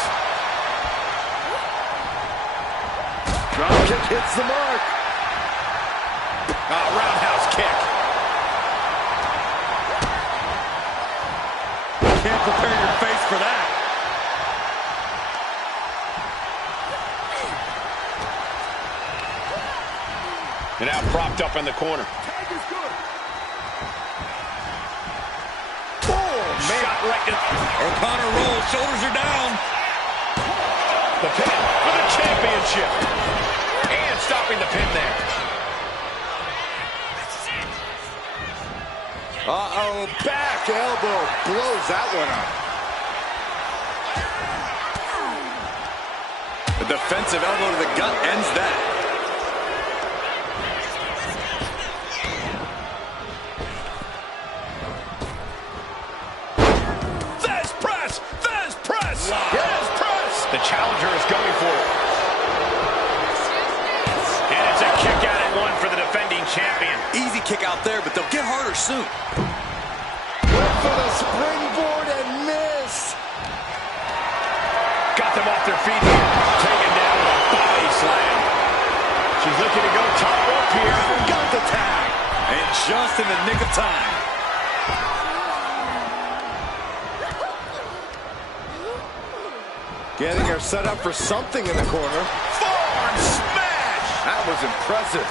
Drop kick hits the mark. Roundhouse kick. Can't prepare your face for that. And now propped up in the corner. Shot right in. O'Connor rolls, shoulders are down. The pin for the championship. And stopping the pin there. Uh-oh, back elbow blows that one up. The defensive elbow to the gut ends that. The challenger is going for it. And it's a kick out at one for the defending champion. Easy kick out there, but they'll get harder soon. Went for the springboard and missed. Got them off their feet here. Taken down with a body slam. She's looking to go top rope here. Got the tag. And just in the nick of time. Getting her set up for something in the corner. Forearm smash! That was impressive.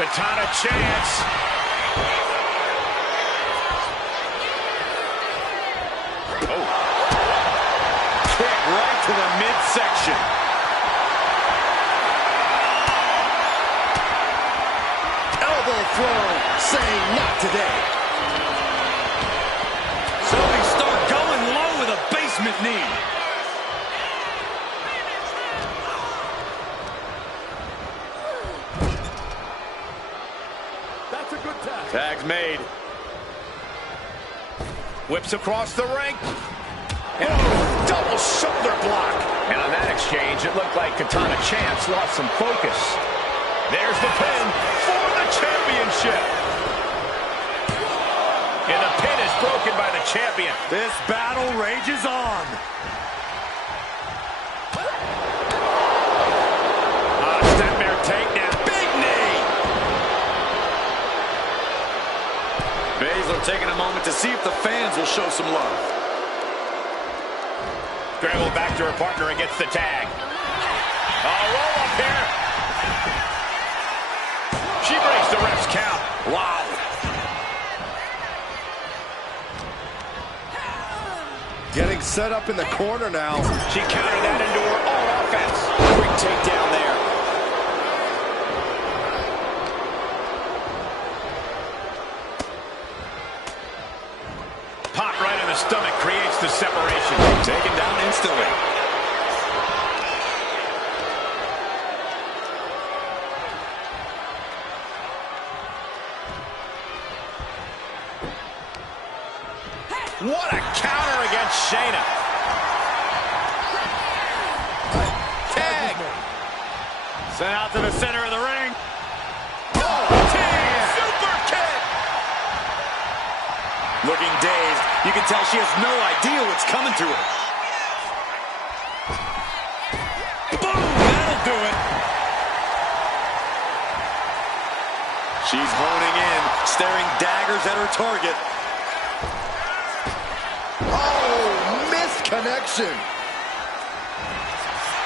Katana chance. Oh. Kick right to the midsection. Elbow throw, saying not today. So they start going low with a basement knee. That's a good tag. Tag's made. Whips across the ring. And double shoulder block. And on that exchange, it looked like Katana Chance lost some focus. There's the pin for the championship. And the pin is broken by the champion. This battle rages on. Stepmare takedown. Big knee. Baszler taking a moment to see if the fans will show some love. Scramble back to her partner and gets the tag. Roll up here. She breaks the ref's count. Wow. Getting set up in the corner now. She countered that into her own offense. Quick takedown there. Pop right in the stomach creates the separation. Taken down instantly. What a counter against Shayna. Tag. Sent out to the center of the ring. Super kick. Looking dazed. You can tell she has no idea what's coming to her. Boom! That'll do it. She's honing in, staring daggers at her target. Connection.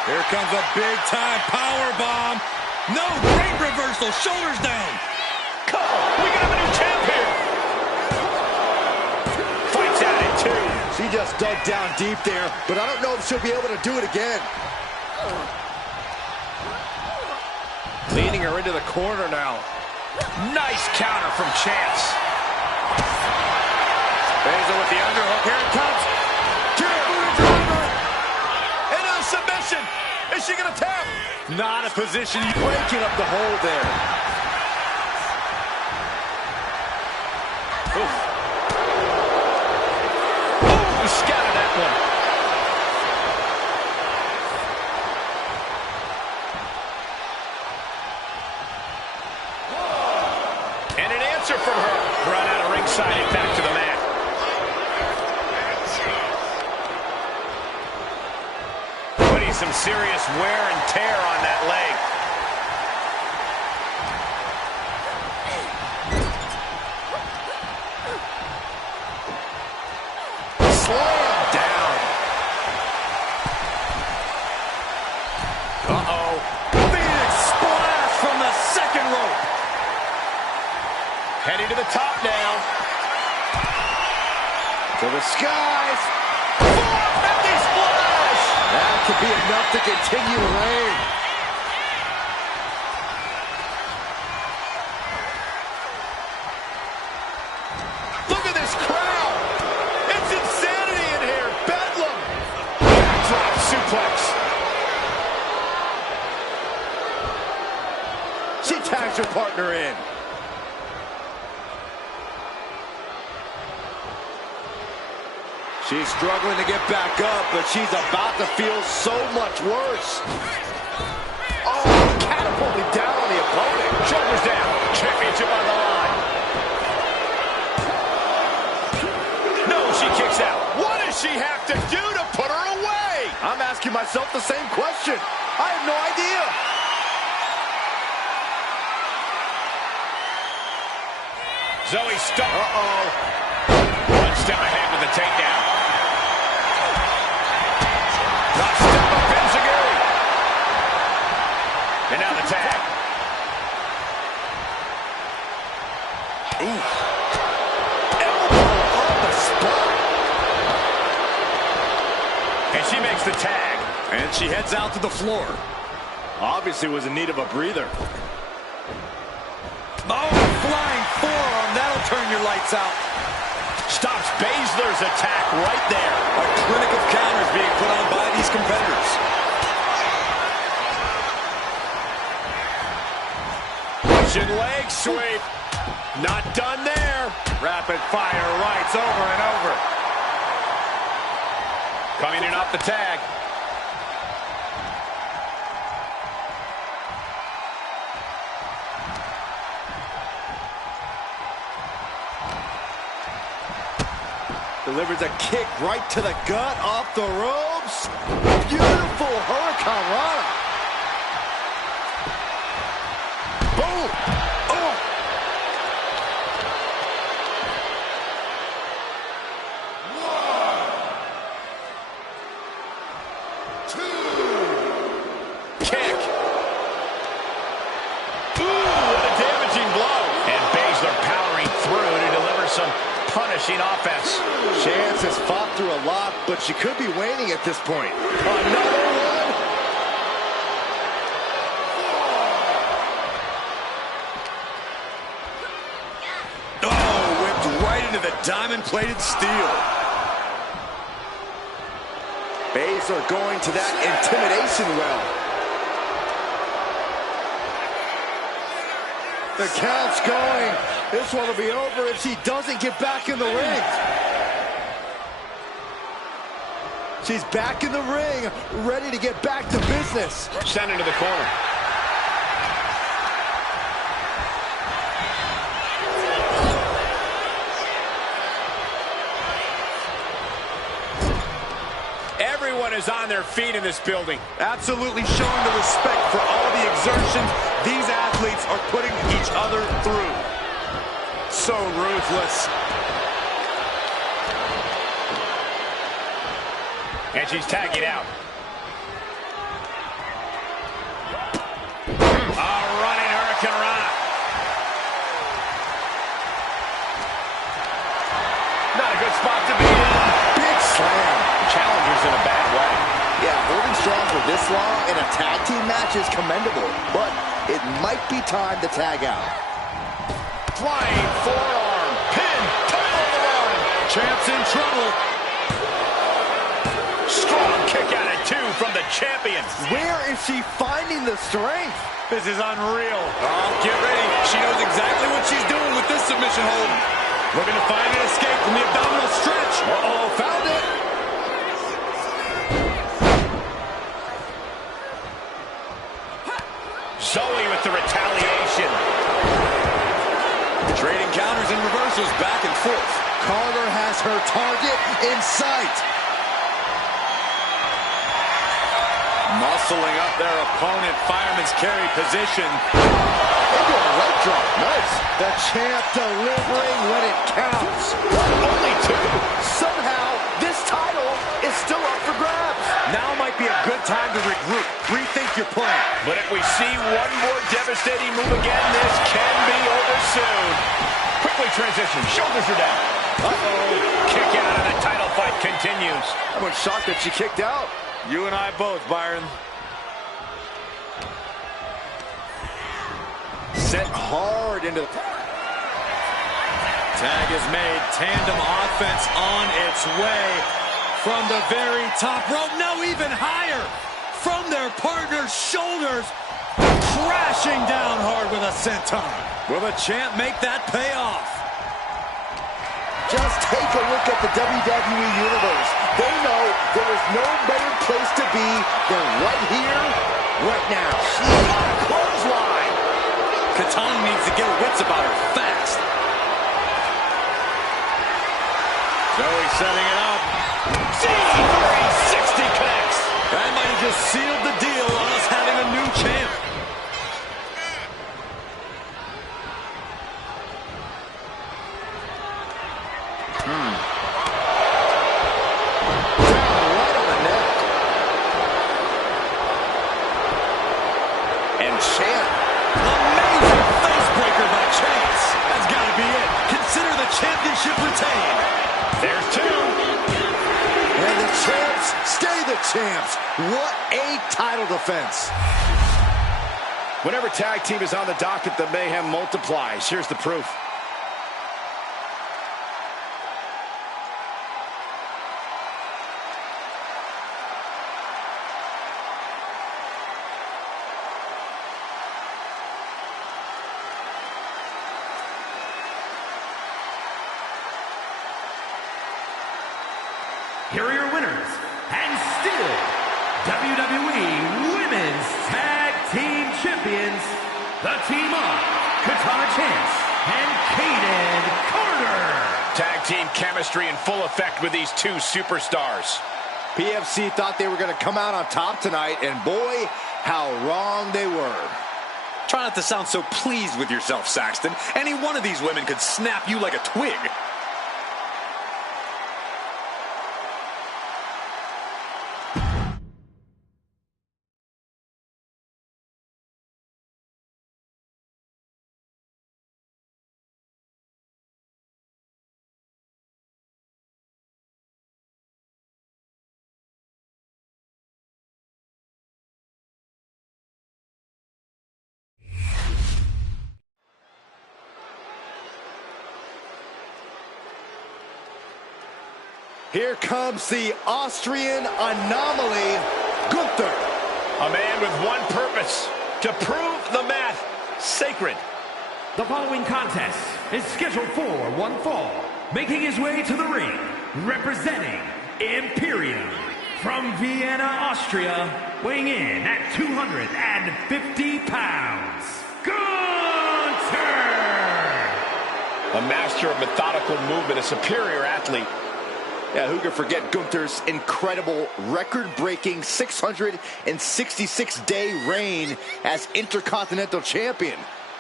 Here comes a big-time power bomb. No, great reversal. Shoulders down. We got a new champ here. Fights out in two. She just dug down deep there, but I don't know if she'll be able to do it again. Leading her into the corner now. Nice counter from Chance. Baszler with the underhook. Here it comes. Submission. Is she going to tap? Not a position. Breaking up the hold there. Ooh, scattered that one. And an answer from her. Run out of ringside and back to the mat. some serious wear and tear on that leg. Slam down. Uh-oh. Phoenix splash from the second rope. Heading to the top now. To the skies. 450 splash. That could be enough to continue the reign. Look at this crowd. It's insanity in here. Bedlam. Backdrop suplex. She tags her partner in. She's struggling to get back up, but she's about to feel so much worse. Oh, catapulted down on the opponent. Shoulders down. Championship on the line. No, she kicks out. What does she have to do to put her away? I'm asking myself the same question. I have no idea. Zoe Stark. One step ahead with the takedown. Top step of Enziguri. And now the tag. Ooh. Elbow on the spot. And she makes the tag. And she heads out to the floor. Obviously was in need of a breather. Oh, flying forearm. That'll turn your lights out. Stops Baszler's attack right there. A clinic of counters being put on by these competitors. Russian leg sweep. Not done there. Rapid fire rights over and over. Coming in off the tag. Delivers a kick right to the gut, off the ropes. Beautiful Hurricane Rana. Boom. Oh. Kick. Ooh, what a damaging blow. And Baszler powering through to deliver some punishing offense. Chance has fought through a lot, but she could be waning at this point. Another one. Oh, whipped right into the diamond-plated steel. Baszler going to that intimidation well. The count's going. This one will be over if she doesn't get back in the ring. She's back in the ring, ready to get back to business. Sent into the corner. Everyone is on their feet in this building. Absolutely showing the respect for all the exertion these athletes are putting each other through. So ruthless. And she's tagging out. Running Hurricane Rana. Not a good spot to be in. Big slam. Challenger's in a bad way. Yeah, holding strong for this long in a tag team match is commendable, but it might be time to tag out. Flying forearm. Pin. Title on the run. Champ's in trouble. Strong kick out at 2 from the champion. Where is she finding the strength? This is unreal. Oh, get ready. She knows exactly what she's doing with this submission hold. Looking to find an escape from the abdominal stretch. Uh-oh, found it. Zoe with the retaliation. Trading counters and reversals back and forth. Carter has her target in sight. Muscling up their opponent, fireman's carry position. Into a leg drop, nice. The champ delivering when it counts. Only two. Somehow, this title is still up for grabs. Now might be a good time to regroup, rethink your plan. But if we see one more devastating move again, this can be over soon. Quickly transition, shoulders are down. Uh-oh, kick out and the title fight continues. I'm shocked that she kicked out. You and I both, Byron. Set hard into the... Tag is made. Tandem offense on its way. From the very top rope. No, even higher. From their partner's shoulders. Crashing down hard with a senton. Will the champ make that pay off? Just take a look at the WWE Universe. They know there is no better place to be than right here, right now. Clothesline. Katana needs to get her wits about her fast. Zoe setting it up. C360 connects. That might have just sealed the deal on us having a new champ. Championship retained. There's two. And the champs stay the champs. What a title defense. Whenever tag team is on the docket, the mayhem multiplies. Here's the proof. Here are your winners, and still WWE Women's Tag Team Champions, the team of Katana Chance and Kaden Carter. Tag team chemistry in full effect with these two superstars. PFC thought they were going to come out on top tonight, and boy, how wrong they were. Try not to sound so pleased with yourself, Saxton. Any one of these women could snap you like a twig. Here comes the Austrian anomaly, Gunther. A man with one purpose, to prove the math sacred. The following contest is scheduled for one fall. Making his way to the ring, representing Imperium from Vienna, Austria, weighing in at 250 pounds, Gunther! A master of methodical movement, a superior athlete. Yeah, who could forget Gunther's incredible record-breaking 666-day reign as Intercontinental Champion.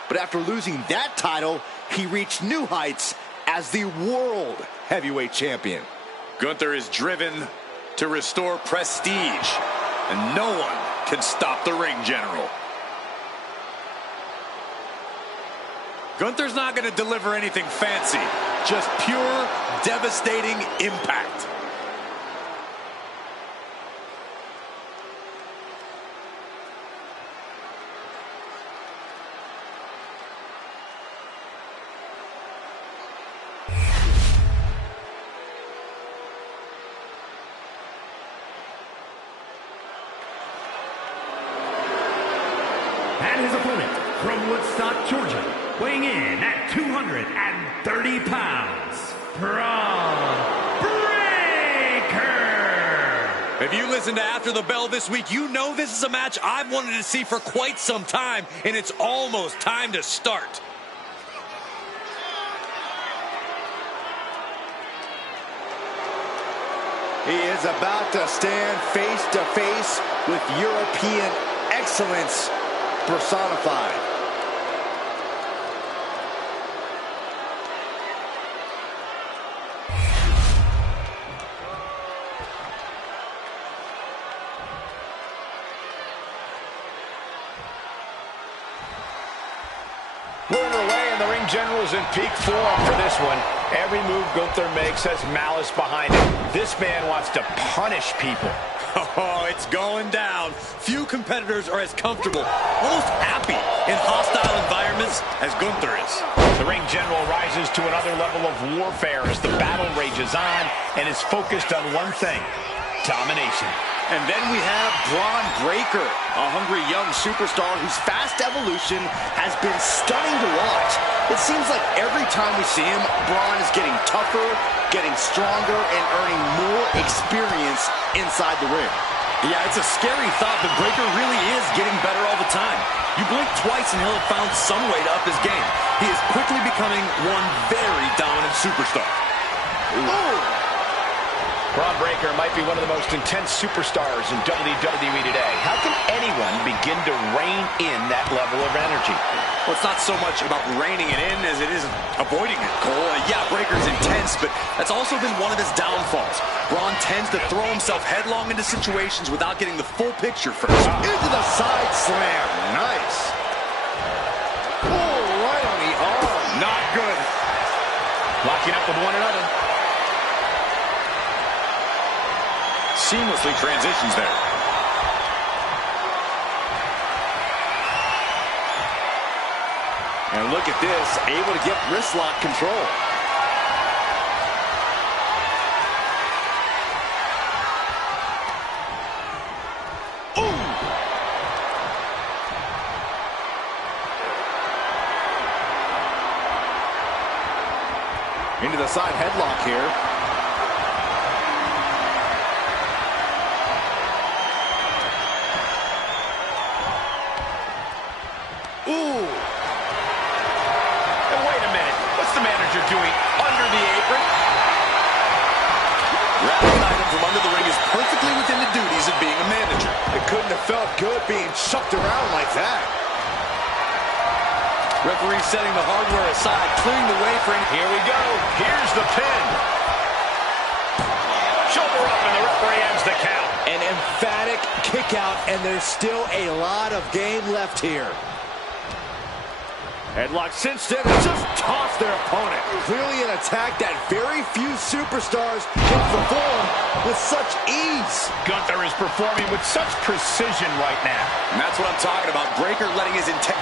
But after losing that title, he reached new heights as the World Heavyweight Champion. Gunther is driven to restore prestige, and no one can stop the ring general. Gunther's not going to deliver anything fancy, just pure, devastating impact. And his opponent from Woodstock, Georgia, weighing in at 230 pounds, Braun Breaker. If you listen to After the Bell this week, you know this is a match I've wanted to see for quite some time, and it's almost time to start. He is about to stand face to face with European excellence personified. We're underway, and the ring general's in peak form for this one. Every move Gunther makes has malice behind it. This man wants to punish people. Oh, it's going down. Few competitors are as comfortable, almost happy in hostile environments as Gunther is. The ring general rises to another level of warfare as the battle rages on and is focused on one thing: domination. And then we have Braun Breaker, a hungry young superstar whose fast evolution has been stunning to watch. It seems like every time we see him, Braun is getting tougher, getting stronger, and earning more experience inside the ring. Yeah, it's a scary thought, but Breaker really is getting better all the time. You blink twice and he'll have found some way to up his game. He is quickly becoming one very dominant superstar. Ooh. Braun Breaker might be one of the most intense superstars in WWE today. How can anyone begin to rein in that level of energy? Well, it's not so much about reining it in as it is avoiding it, Cole. Yeah, Breaker's intense, but that's also been one of his downfalls. Braun tends to throw himself headlong into situations without getting the full picture first. Into the side slam. Nice. Oh, right on the arm. Not good. Locking up with one another. Seamlessly transitions there. And look at this, able to get wrist lock control. Ooh! Into the side headlock here. Ooh! And wait a minute, what's the manager doing under the apron? Grabbing an item from under the ring is perfectly within the duties of being a manager. It couldn't have felt good being chucked around like that. Referee setting the hardware aside, clearing the way for him. Here we go. Here's the pin. Shoulder up, and the referee ends the count. An emphatic kick out, and there's still a lot of game left here. Headlock cinched in and just tossed their opponent. Clearly an attack that very few superstars can perform with such ease. Gunther is performing with such precision right now. And that's what I'm talking about. Breaker letting his intent.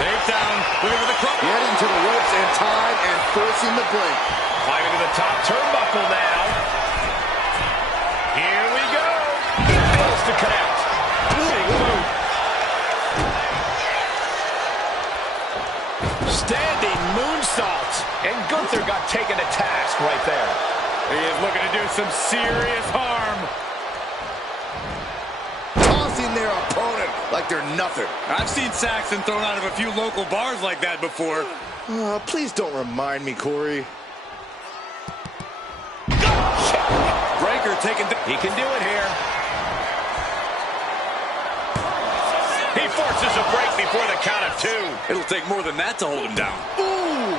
Takedown. Looking for the crop. Getting to the ropes in time and forcing the break. Climbing to the top turnbuckle now. Here we go. Fails to connect. Big move. Standing moonsault. And Gunther got taken to task right there. He is looking to do some serious harm. Tossing their opponent like they're nothing. I've seen Saxon thrown out of a few local bars like that before. Please don't remind me, Corey. Breaker taking... He can do it here. He forces a break before the count of two. It'll take more than that to hold him down. Ooh!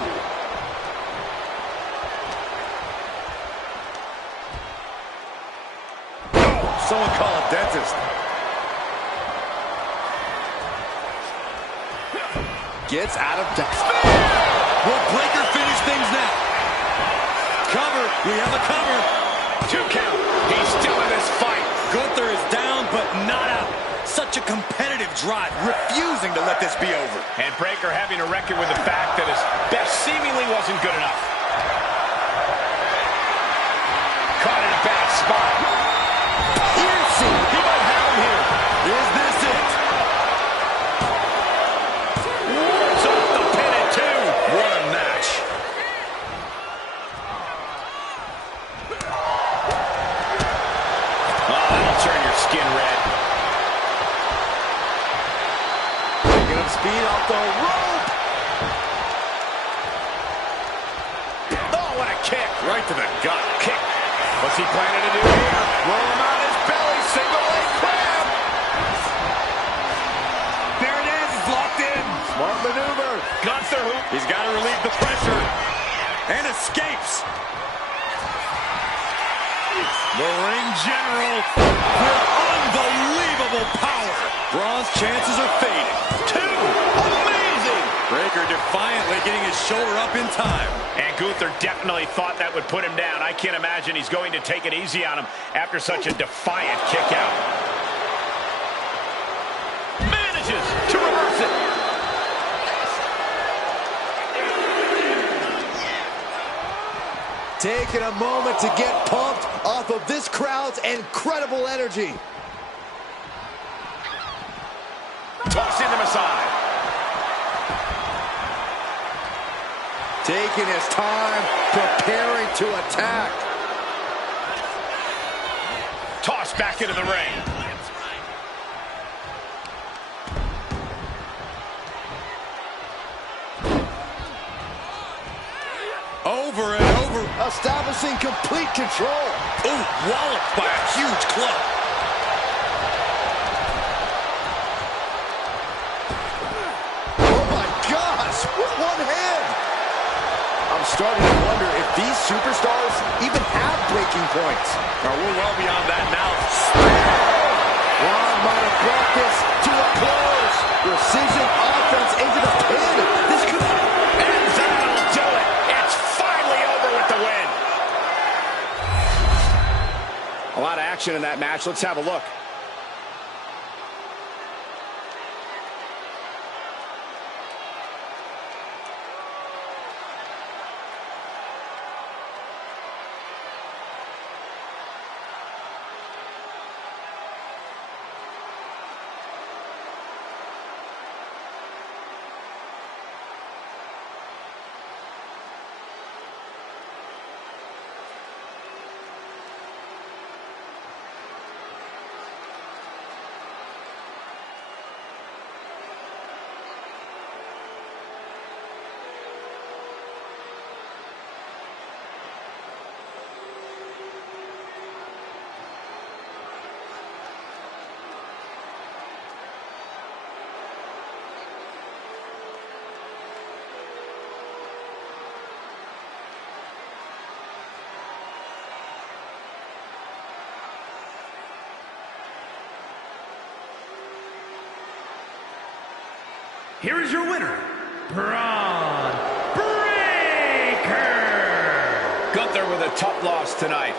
Someone call a dentist. Gets out of depth. Will Breaker finish things now? Cover. We have a cover. 2 count. He's still in this fight. Gunther is down, but not out. Such a competitive drive, refusing to let this be over. And Breaker having to reckon with the fact that his best seemingly wasn't good enough. Caught in a bad spot. Piercing. He might have him here. Is this it? Wards off the pin at 2. What a match. Oh, that'll turn your skin red. Picking up speed off the rope. Oh, what a kick. Right to the gut. Kick What's he planning to do here? Roll him on his belly, single leg crab. There it is, it's locked in. Smart maneuver. Gunther, who? He's got to relieve the pressure. And escapes. The ring general with unbelievable power. Braun's chances are fading. 2. Amazing. Breaker defiantly getting his shoulder up in time. And Gunther definitely thought that would put him down. I can't imagine he's going to take it easy on him after such a defiant kick out. Manages to reverse it. Taking a moment to get pumped off of this crowd's incredible energy. Tossing them aside. Taking his time, preparing to attack. Tossed back into the ring. Over and over. Establishing complete control. Ooh, walloped by a huge club. Oh my gosh, with one hand. I'm starting to wonder if these superstars even have breaking points. We're well beyond that now. Braun might have brought this to a close. Precision offense into the pin. This could... And that'll do it. It's finally over with the win. A lot of action in that match. Let's have a look. Here is your winner, Braun Breaker. Gunther with a tough loss tonight.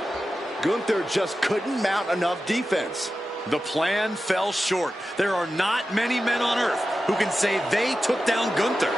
Gunther just couldn't mount enough defense. The plan fell short. There are not many men on earth who can say they took down Gunther.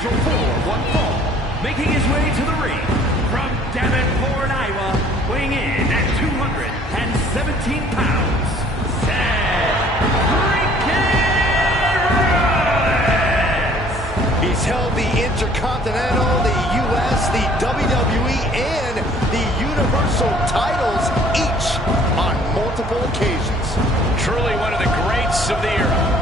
scheduled for one fall, making his way to the ring from Davenport, Iowa, weighing in at 217 pounds, Seth freaking Rollins! He's held the Intercontinental, the US, the WWE, and the Universal titles, each on multiple occasions. Truly one of the greats of the era.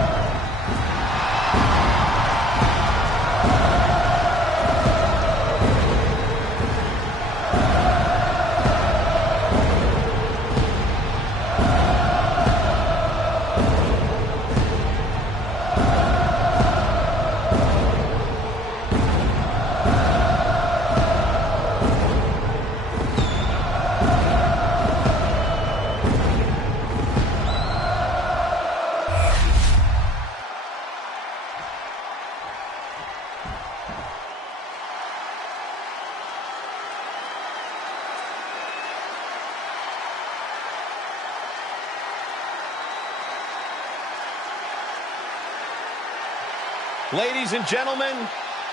Ladies and gentlemen,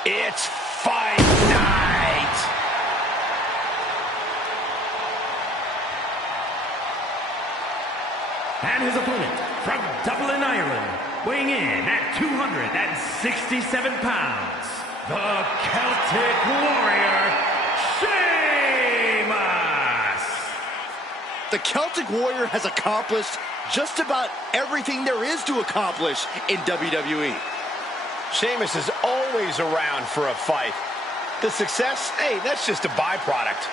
it's fight night! And his opponent from Dublin, Ireland, weighing in at 267 pounds, the Celtic Warrior, Sheamus! The Celtic Warrior has accomplished just about everything there is to accomplish in WWE. Sheamus is always around for a fight. The success, hey, that's just a byproduct.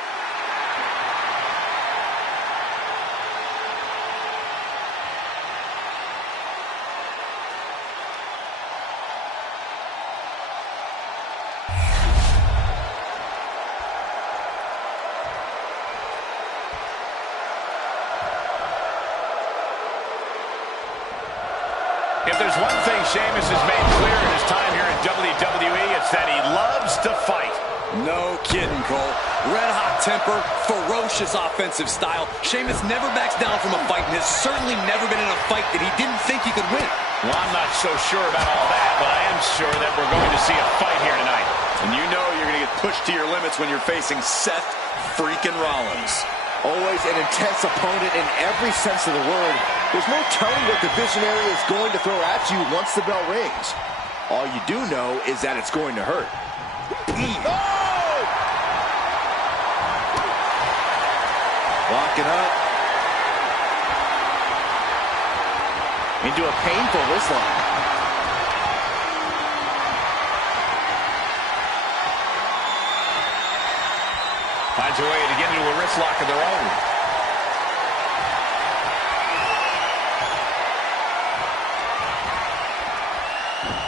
If there's one thing Sheamus has made clear in his time here in WWE, it's that he loves to fight. No kidding, Cole. Red-hot temper, ferocious offensive style. Sheamus never backs down from a fight and has certainly never been in a fight that he didn't think he could win. Well, I'm not so sure about all that, but I am sure that we're going to see a fight here tonight. And you know you're going to get pushed to your limits when you're facing Seth freaking Rollins. Always an intense opponent in every sense of the word. There's no telling what the Visionary is going to throw at you once the bell rings. All you do know is that it's going to hurt. Locking up. Into a painful wrist lock. Finds a way to get into a wrist lock of their own.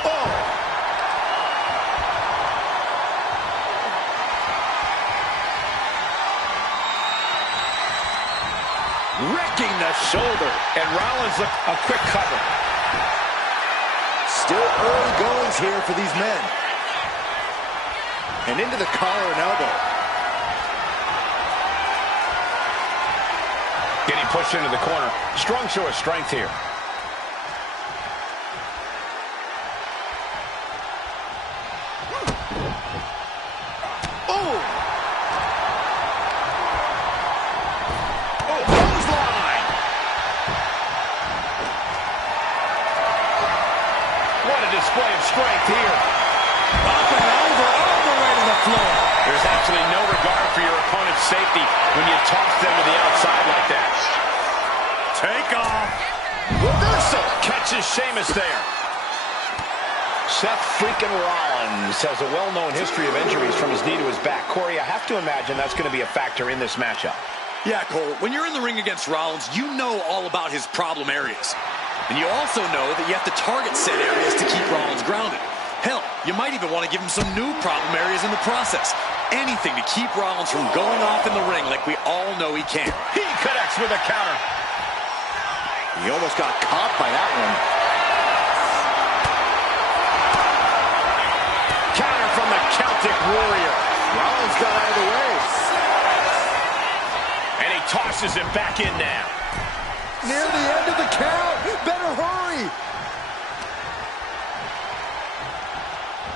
Oh! Wrecking the shoulder. And Rollins looked a quick cover. Still early goings here for these men. And into the collar and elbow. Getting pushed into the corner. Strong show of strength here. Oh! Oh, clothesline! What a display of strength here. Up and over, all the way to the floor. There's absolutely no regard for your opponent's safety when you toss them to the outside like that. Take off. Reversal catches Sheamus there. Seth freaking Rollins has a well-known history of injuries from his knee to his back. Corey, I have to imagine that's going to be a factor in this matchup. Yeah, Cole, when you're in the ring against Rollins, you know all about his problem areas. And you also know that you have to target said areas to keep Rollins grounded. Hell, you might even want to give him some new problem areas in the process. Anything to keep Rollins from going off in the ring like we all know he can. He connects with a counter. He almost got caught by that one. Counter from the Celtic Warrior. Rollins got out of the way. And he tosses him back in now. Near the end of the count. Better hurry.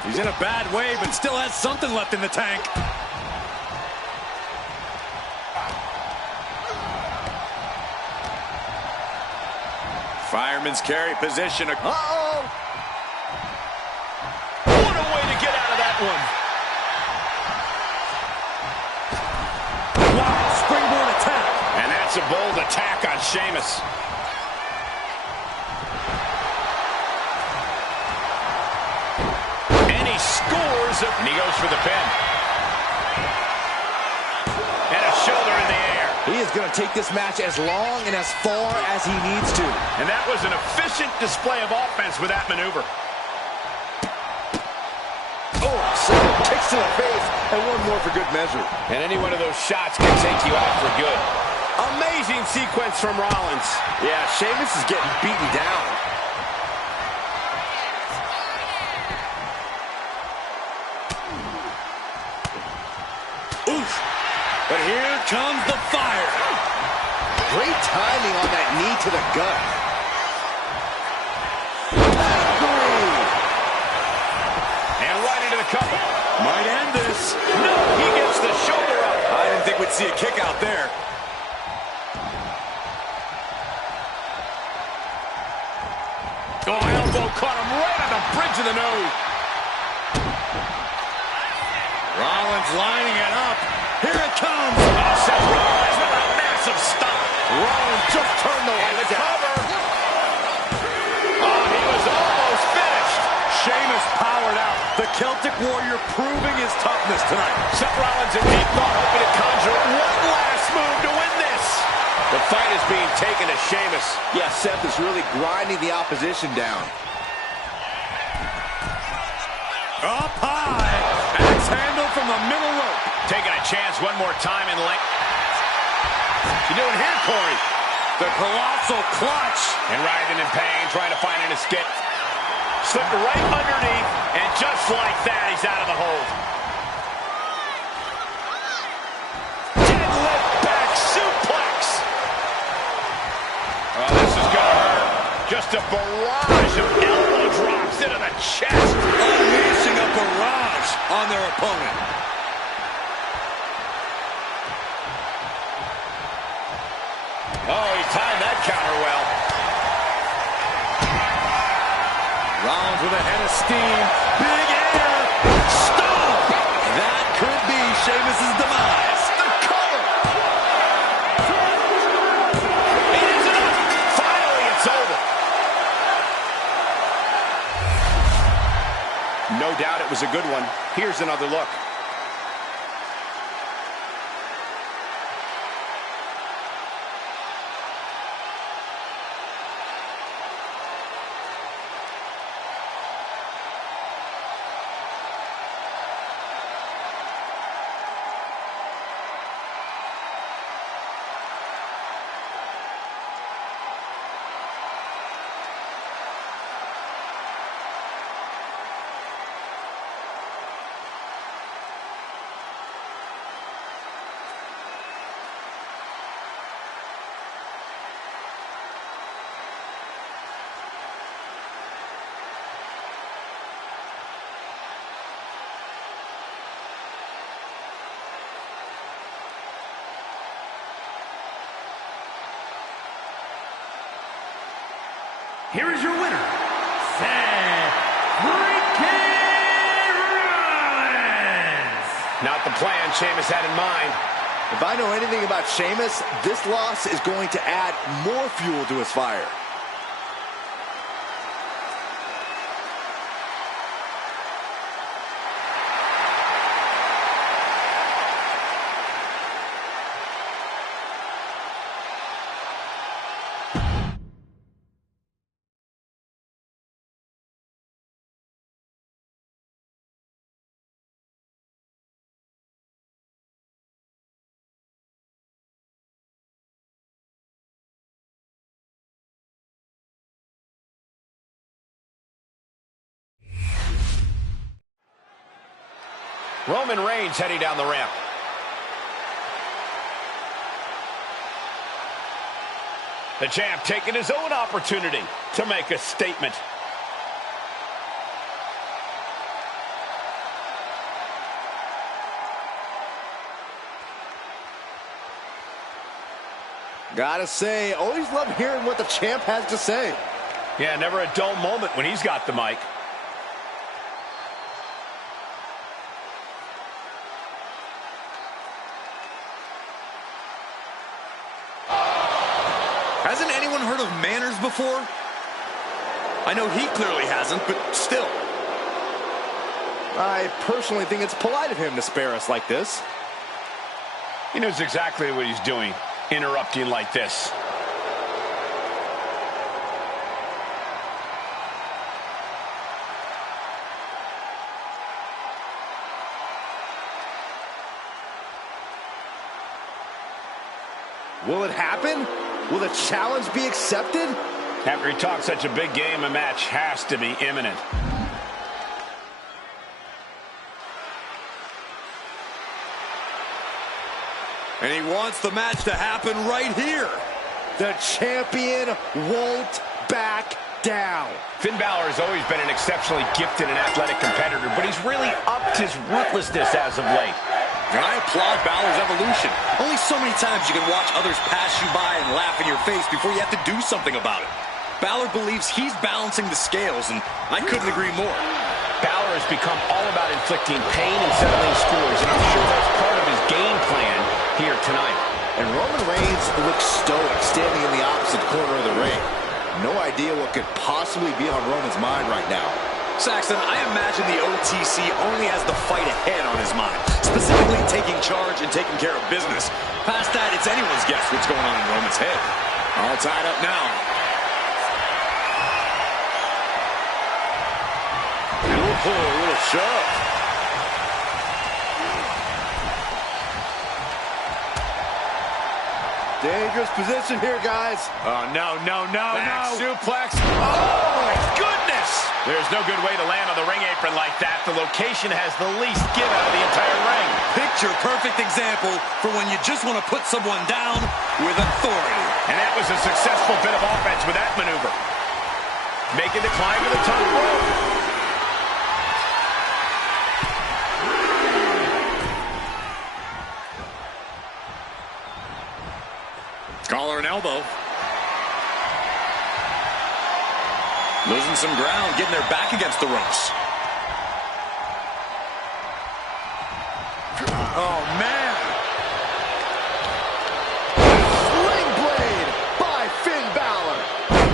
He's in a bad way, but still has something left in the tank. Fireman's carry position. Uh-oh! What a way to get out of that one. Wow, springboard attack. And that's a bold attack on Sheamus. And he scores. And he goes for the pin. And a shoulder in the air. He is going to take this match as long and as far as he needs to. And that was an efficient display of offense with that maneuver. Oh, several kicks to the face, and one more for good measure. And any one of those shots can take you out for good. Amazing sequence from Rollins. Yeah, Sheamus is getting beaten down. Oof. But here comes the fire. Great timing on that knee to the gut. And right into the cover. Might end this. No, he gets the shoulder up. I didn't think we'd see a kick out there. Oh, elbow caught him right on the bridge of the nose. Rollins lining it up. Here it comes. Oh, Seth Rollins with a massive stop. Rollins just turned the And the lights out. cover. Oh, he was almost finished. Sheamus powered out. The Celtic Warrior proving his toughness tonight. Seth Rollins in deep thought, hoping to conjure one last move to win this. The fight is being taken to Sheamus. Yeah, Seth is really grinding the opposition down. Up high. Axe handle from the middle rope. Taking a chance one more time in length. What you doing here, Corey? The colossal clutch. And writhing in pain, trying to find an escape. Slipped right underneath, and just like that, he's out of the hold. Deadlift back suplex. Oh, this is gonna hurt. Just a barrage of elbow drops into the chest. Unleashing a barrage on their opponent. Oh, he timed that counter well. Rollins with a head of steam. Big air. Stop. That could be Sheamus' demise. The cover. It is enough. Finally, it's over. No doubt it was a good one. Here's another look. Here is your winner, Seth freaking Rollins. Not the plan Sheamus had in mind. If I know anything about Sheamus, this loss is going to add more fuel to his fire. Roman Reigns heading down the ramp. The champ taking his own opportunity to make a statement. Gotta say, always love hearing what the champ has to say. Yeah, never a dull moment when he's got the mic. Hasn't anyone heard of manners before? I know he clearly hasn't, but still. I personally think it's polite of him to spare us like this. He knows exactly what he's doing, interrupting like this. Will it happen? Will the challenge be accepted? After he talks such a big game, a match has to be imminent. And he wants the match to happen right here. The champion won't back down. Finn Balor has always been an exceptionally gifted and athletic competitor, but he's really upped his ruthlessness as of late. And I applaud Balor's evolution. Only so many times you can watch others pass you by and laugh in your face before you have to do something about it. Balor believes he's balancing the scales, and I couldn't agree more. Balor has become all about inflicting pain and settling scores, and I'm sure that's part of his game plan here tonight. And Roman Reigns looks stoic, standing in the opposite corner of the ring. No idea what could possibly be on Roman's mind right now. Saxton, I imagine the OTC only has the fight ahead on his mind, specifically taking charge and taking care of business. Past that, it's anyone's guess what's going on in Roman's head. All tied up now. Oh, a little shove. Dangerous position here, guys. Oh, no. Back suplex. Oh, my goodness. There's no good way to land on the ring apron like that. The location has the least give out of the entire ring. Picture perfect example for when you just want to put someone down with authority. And that was a successful bit of offense with that maneuver. Making the climb to the top rope. Collar and elbow. Losing some ground, getting their back against the ropes. Oh, man. Sling blade by Finn Balor.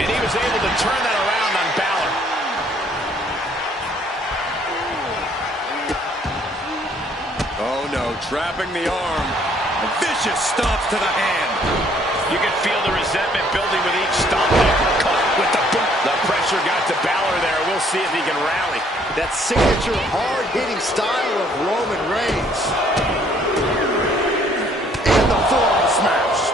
And he was able to turn that around on Balor. Oh, no. Trapping the arm. A vicious stomp to the hand. You can feel the resentment building with each stomp. Cut with the boot. The pressure got to Balor there. We'll see if he can rally. That signature hard-hitting style of Roman Reigns. And the forearm smash.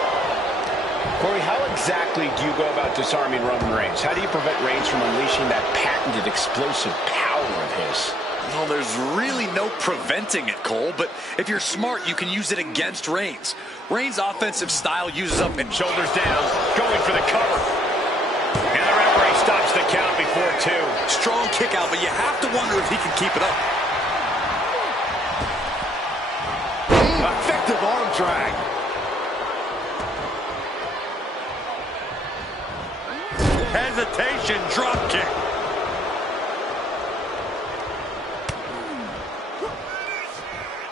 Corey, how exactly do you go about disarming Roman Reigns? How do you prevent Reigns from unleashing that patented explosive power of his? Well, there's really no preventing it, Cole, but if you're smart, you can use it against Reigns. Reigns' offensive style uses up and shoulders down, going for the cover. And the referee stops the count before two. Strong kick out, but you have to wonder if he can keep it up. Effective arm drag. Hesitation drop kick.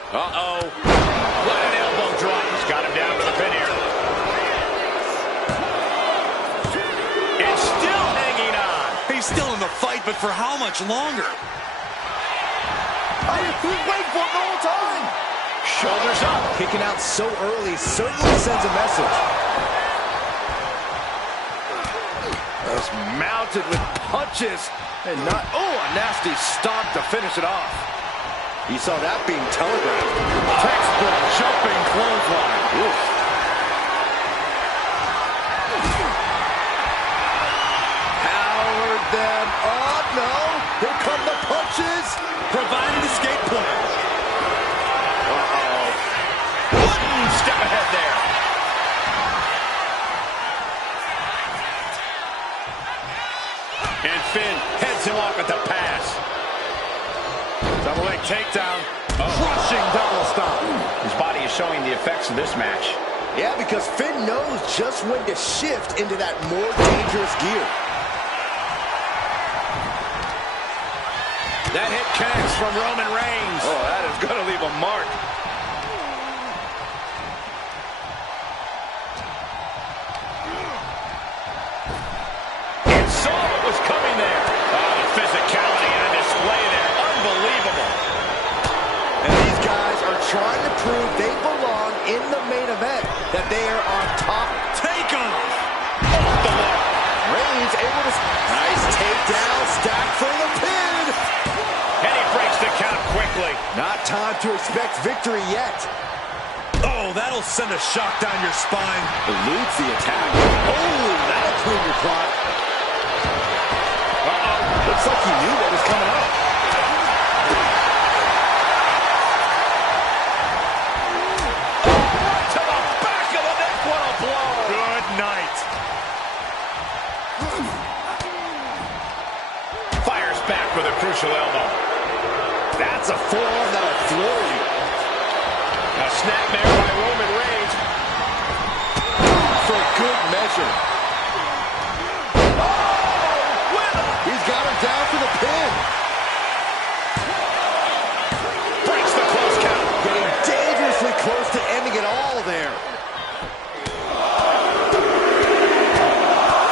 Uh-oh. What an elbow drop. He's got him down to the pin here. It's still hanging on. He's still in the fight, but for how much longer? Who's waiting for it the whole time? Shoulders up. Kicking out so early certainly sends a message. Just mounted with punches and not... Oh, a nasty stomp to finish it off. You saw that being telegraphed. Textbook jumping clothesline. Oof. Powered them up. No. Here come the punches. Provided escape plan. Uh-oh. One step ahead there. And Finn heads him off at the pass. Double leg takedown. Crushing double stomp. His body is showing the effects of this match. Yeah, because Finn knows just when to shift into that more dangerous gear. That hit connects from Roman Reigns. Oh, that is going to leave a mark. And saw what was coming there. Oh, the physicality on display there. Unbelievable. And these guys are trying to prove they belong in the main event, that they are on top. Take off! Off the wall. Reigns able to... Nice takedown, stack for the pin! And he breaks the count quickly. Not time to expect victory yet. Oh, that'll send a shock down your spine. Eludes the attack. Oh, that'll prune your clock. Uh-oh. Looks like he knew what was coming up. To the back of the neck. What a blow. Good night. Fires back with a crucial elbow. That's a forearm that'll floor you. A snapmare by Roman Reigns. For good measure. He's got him down for the pin. Breaks the close count. Getting dangerously close to ending it all there.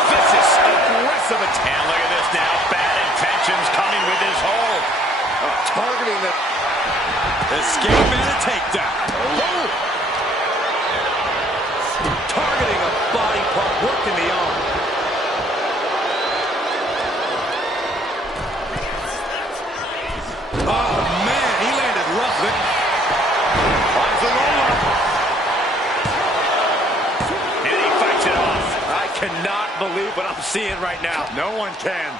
Vicious, aggressive attack. Look at this now. Bad intentions coming with his hold. Targeting the... Escape and a takedown. Targeting a body part, working the arm. Oh, man, he landed roughly. Finds the roll-up. And he fights it off. I cannot believe what I'm seeing right now. No one can.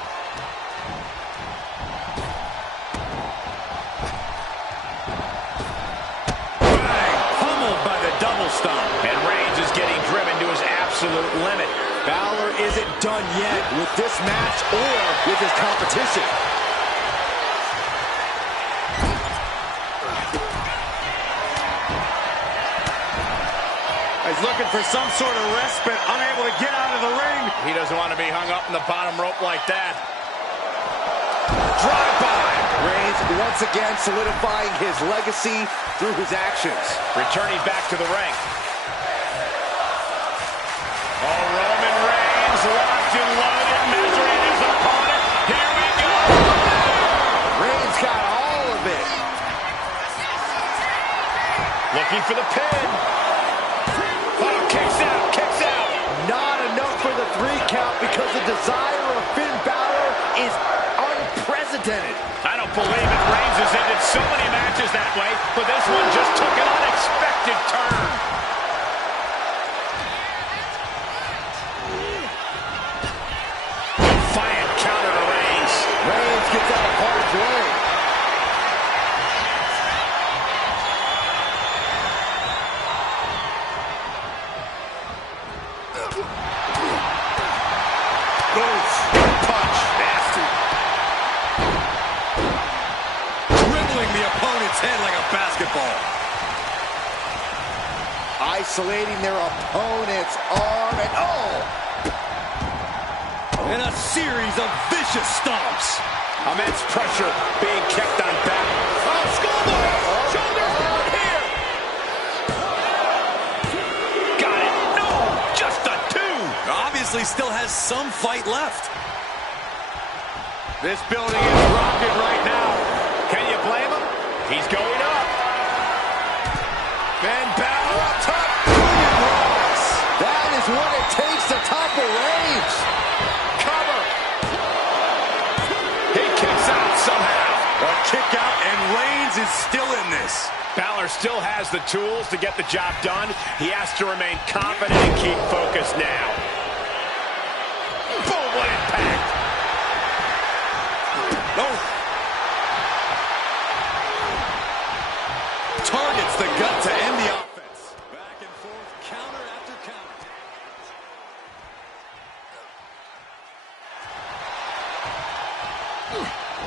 Stomp. And Reigns is getting driven to his absolute limit. Balor isn't done yet with this match or with his competition. He's looking for some sort of respite, unable to get out of the ring. He doesn't want to be hung up in the bottom rope like that. Drive-by. Reigns once again solidifying his legacy through his actions. Returning back to the ring. Oh, Roman Reigns locked and loaded, measuring his opponent. Here we go. Reigns got all of it. Looking for the pin. Oh, kicks out, kicks out. Not enough for the 3 count because the desire of Finn Balor is unprecedented. I don't believe it. Reigns has ended so many matches that way, but this one just took an unexpected turn. Defiant counter to Reigns. Reigns gets out of harm's way. Punch. Nasty. Dribbling the opponent's head like a basketball. Isolating their opponent's arm and And a series of vicious stomps. Immense pressure being kept on back. Oh, schoolboy! Shoulder down here! Got it. No! Just a 2! Obviously still has some fight left. This building is rocking right now. Can you blame him? He's going up. Finn Balor up top. that is what it takes to topple Reigns. Cover. He kicks out somehow. A kick out, and Reigns is still in this. Balor still has the tools to get the job done. He has to remain confident and keep focused now. Boom, what impact. Targets the gut to end the offense. Back and forth, counter after counter.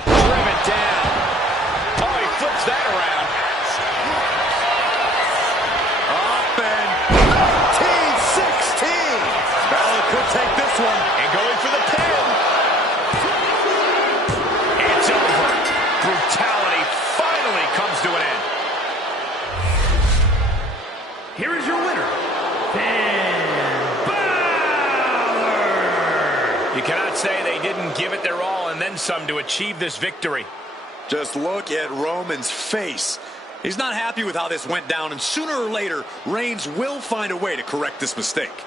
Driven down. Oh, he flips that around. Up and You cannot say they didn't give it their all and then some to achieve this victory. Just look at Roman's face. He's not happy with how this went down, and sooner or later, Reigns will find a way to correct this mistake.